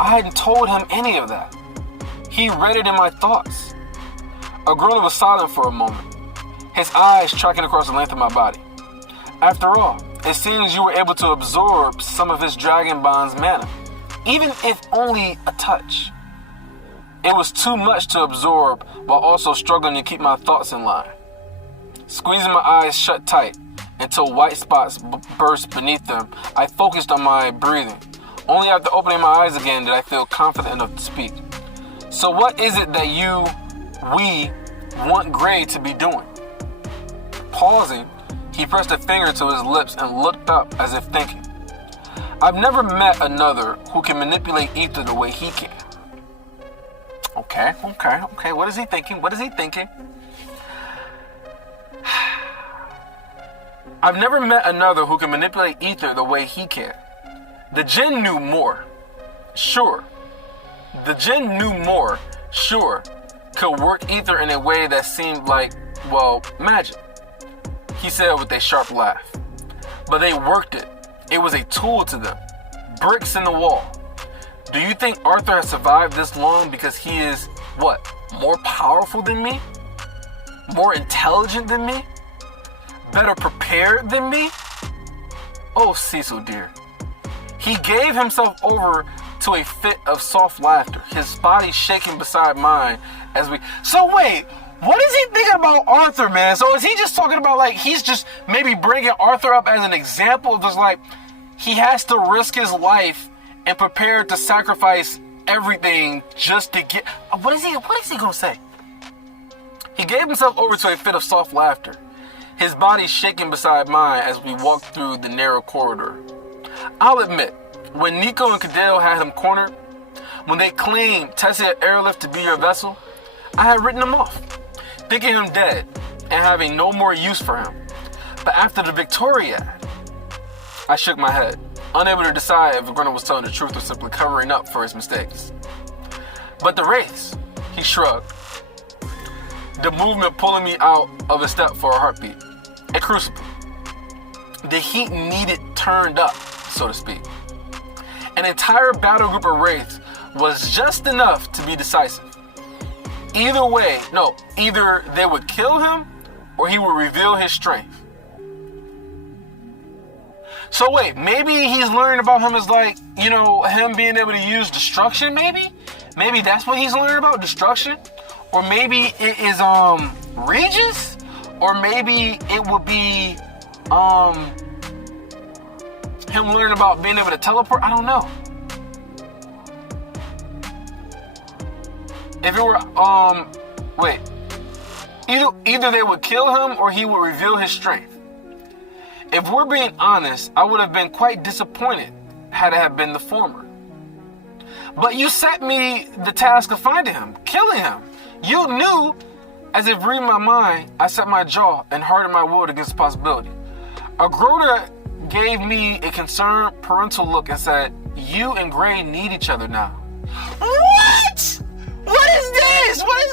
I hadn't told him any of that. He read it in my thoughts. Agrona was silent for a moment, his eyes tracking across the length of my body. After all, it seems you were able to absorb some of his Dragonbond's mana, even if only a touch. It was too much to absorb while also struggling to keep my thoughts in line. Squeezing my eyes shut tight until white spots burst beneath them, I focused on my breathing. Only after opening my eyes again did I feel confident enough to speak. So what is it that we want Gray to be doing? Pausing, he pressed a finger to his lips and looked up as if thinking. I've never met another who can manipulate ether the way he can. Okay. What is he thinking? I've never met another who can manipulate ether the way he can. The Jinn knew more. Sure. Could work ether in a way that seemed like, well, magic. He said with a sharp laugh. But they worked it. It was a tool to them. Bricks in the wall. Do you think Arthur has survived this long because he is, what, more powerful than me? More intelligent than me? Better prepared than me? Oh, Cecil dear. He gave himself over to a fit of soft laughter, his body shaking beside mine as we... So wait, what is he thinking about Arthur, man? So is he just talking about, like, he's just maybe bringing Arthur up as an example of just, like, he has to risk his life and prepare to sacrifice everything just to get... What is he going to say? He gave himself over to a fit of soft laughter, his body shaking beside mine as we walked through the narrow corridor. I'll admit, when Nico and Cadell had him cornered, when they claimed Tessia Airlift to be your vessel, I had written him off, thinking him dead and having no more use for him. But after the Victoriad, I shook my head, unable to decide if Grunner was telling the truth or simply covering up for his mistakes. But the Wraiths, he shrugged, the movement pulling me out of a step for a heartbeat, a crucible. The heat needed turned up, so to speak. An entire battle group of Wraiths was just enough to be decisive. Either they would kill him or he would reveal his strength. So wait, maybe he's learning about him as like, him being able to use destruction, maybe? Maybe that's what he's learning about, destruction? Or maybe it is, Regis? Or maybe it would be, him learning about being able to teleport? I don't know. If it were, either they would kill him or he would reveal his strength. If we're being honest, I would have been quite disappointed had it have been the former. But you set me the task of finding him, killing him. You knew, as if reading my mind, I set my jaw and hardened my will against the possibility. Agrota gave me a concerned parental look and said, you and Gray need each other now. What? What is this? What's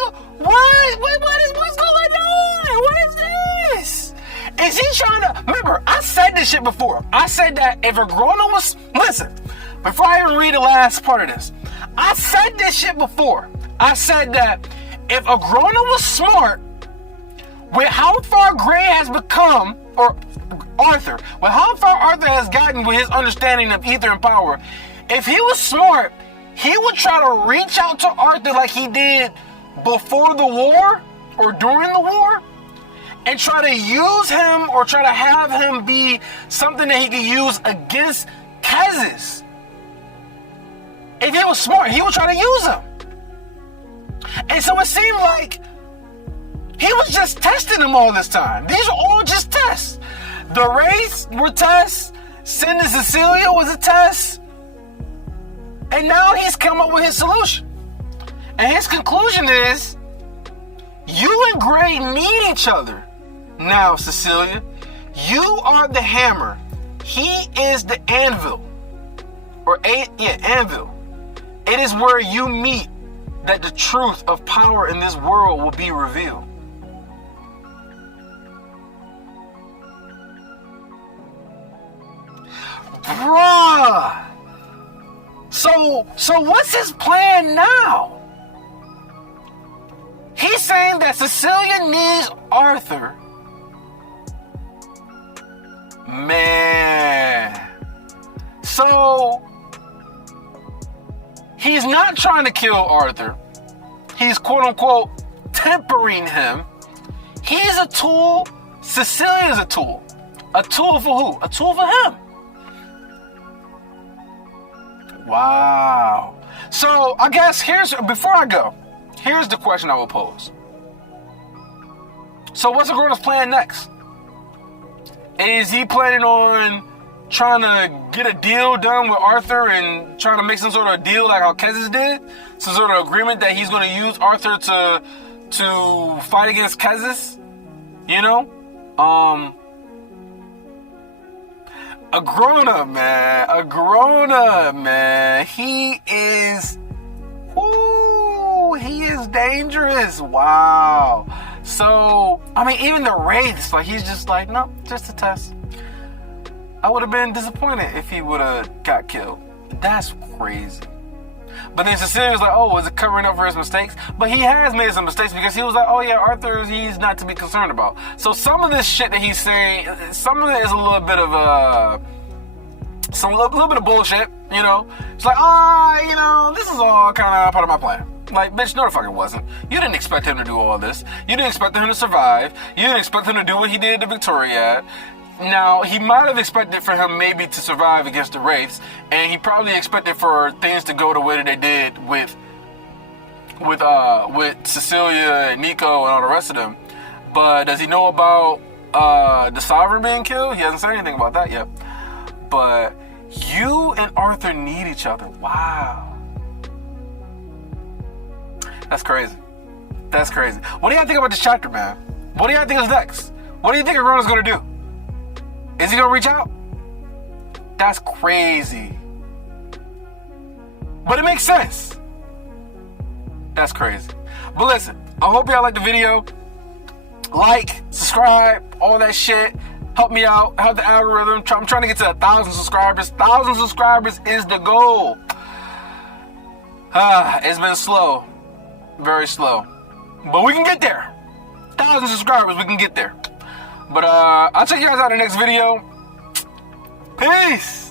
going on? What is this? Is he trying to... Remember, I said this shit before. I said that if Agrona was... Listen, before I even read the last part of this, I said this shit before. I said that if Agrona was smart, with how far Gray has become, or Arthur, with how far Arthur has gotten with his understanding of ether and power, if he was smart, he would try to reach out to Arthur like he did before the war or during the war and try to use him or try to have him be something that he could use against Kazis. If he was smart, he would try to use him. And so it seemed like he was just testing them all this time. These are all just tests. The Wraiths were tests. Sending Cecilia was a test. And now he's come up with his solution. And his conclusion is, you and Gray need each other. Now, Cecilia, you are the hammer. He is the anvil. Anvil. It is where you meet that the truth of power in this world will be revealed. Bruh. So what's his plan now? He's saying that Cecilia needs Arthur. Man. So, he's not trying to kill Arthur. He's quote unquote tempering him. He's a tool. Cecilia's a tool. A tool for who? A tool for him. Wow. So I guess before I go, here's the question I will pose. So what's Agrona's plan next? Is he planning on trying to get a deal done with Arthur and trying to make some sort of deal like how Kessis did? Some sort of agreement that he's going to use Arthur to fight against Kessis? You know? Agrona, man. He is dangerous. Wow. So, I mean, even the Wraiths, like, he's just like, no, just a test. I would have been disappointed if he would have got killed. That's crazy. But then Cecilia was like, oh, was it covering up for his mistakes? But he has made some mistakes because he was like, oh yeah, Arthur, he's not to be concerned about. So some of this shit that he's saying, some of it is a little bit of little bit of bullshit, you know? It's like, you know, this is all kind of part of my plan. Like, bitch, no the fuck it wasn't. You didn't expect him to do all this. You didn't expect him to survive. You didn't expect him to do what he did to Victoria. Now, he might have expected for him maybe to survive against the Wraiths, and he probably expected for things to go the way that they did with Cecilia and Nico and all the rest of them. But does he know about the Sovereign being killed? He hasn't said anything about that yet. But you and Arthur need each other. Wow. That's crazy. That's crazy. What do y'all think about this chapter, man? What do y'all think is next? What do you think Agrona's gonna do? Is he gonna reach out? That's crazy. But it makes sense. That's crazy. But listen, I hope y'all liked the video. Like, subscribe, all that shit. Help me out. Help the algorithm. I'm trying to get to 1,000 subscribers. 1,000 subscribers is the goal. It's been slow. Very slow. But we can get there. 1,000 subscribers, we can get there. But I'll check you guys out in the next video. Peace.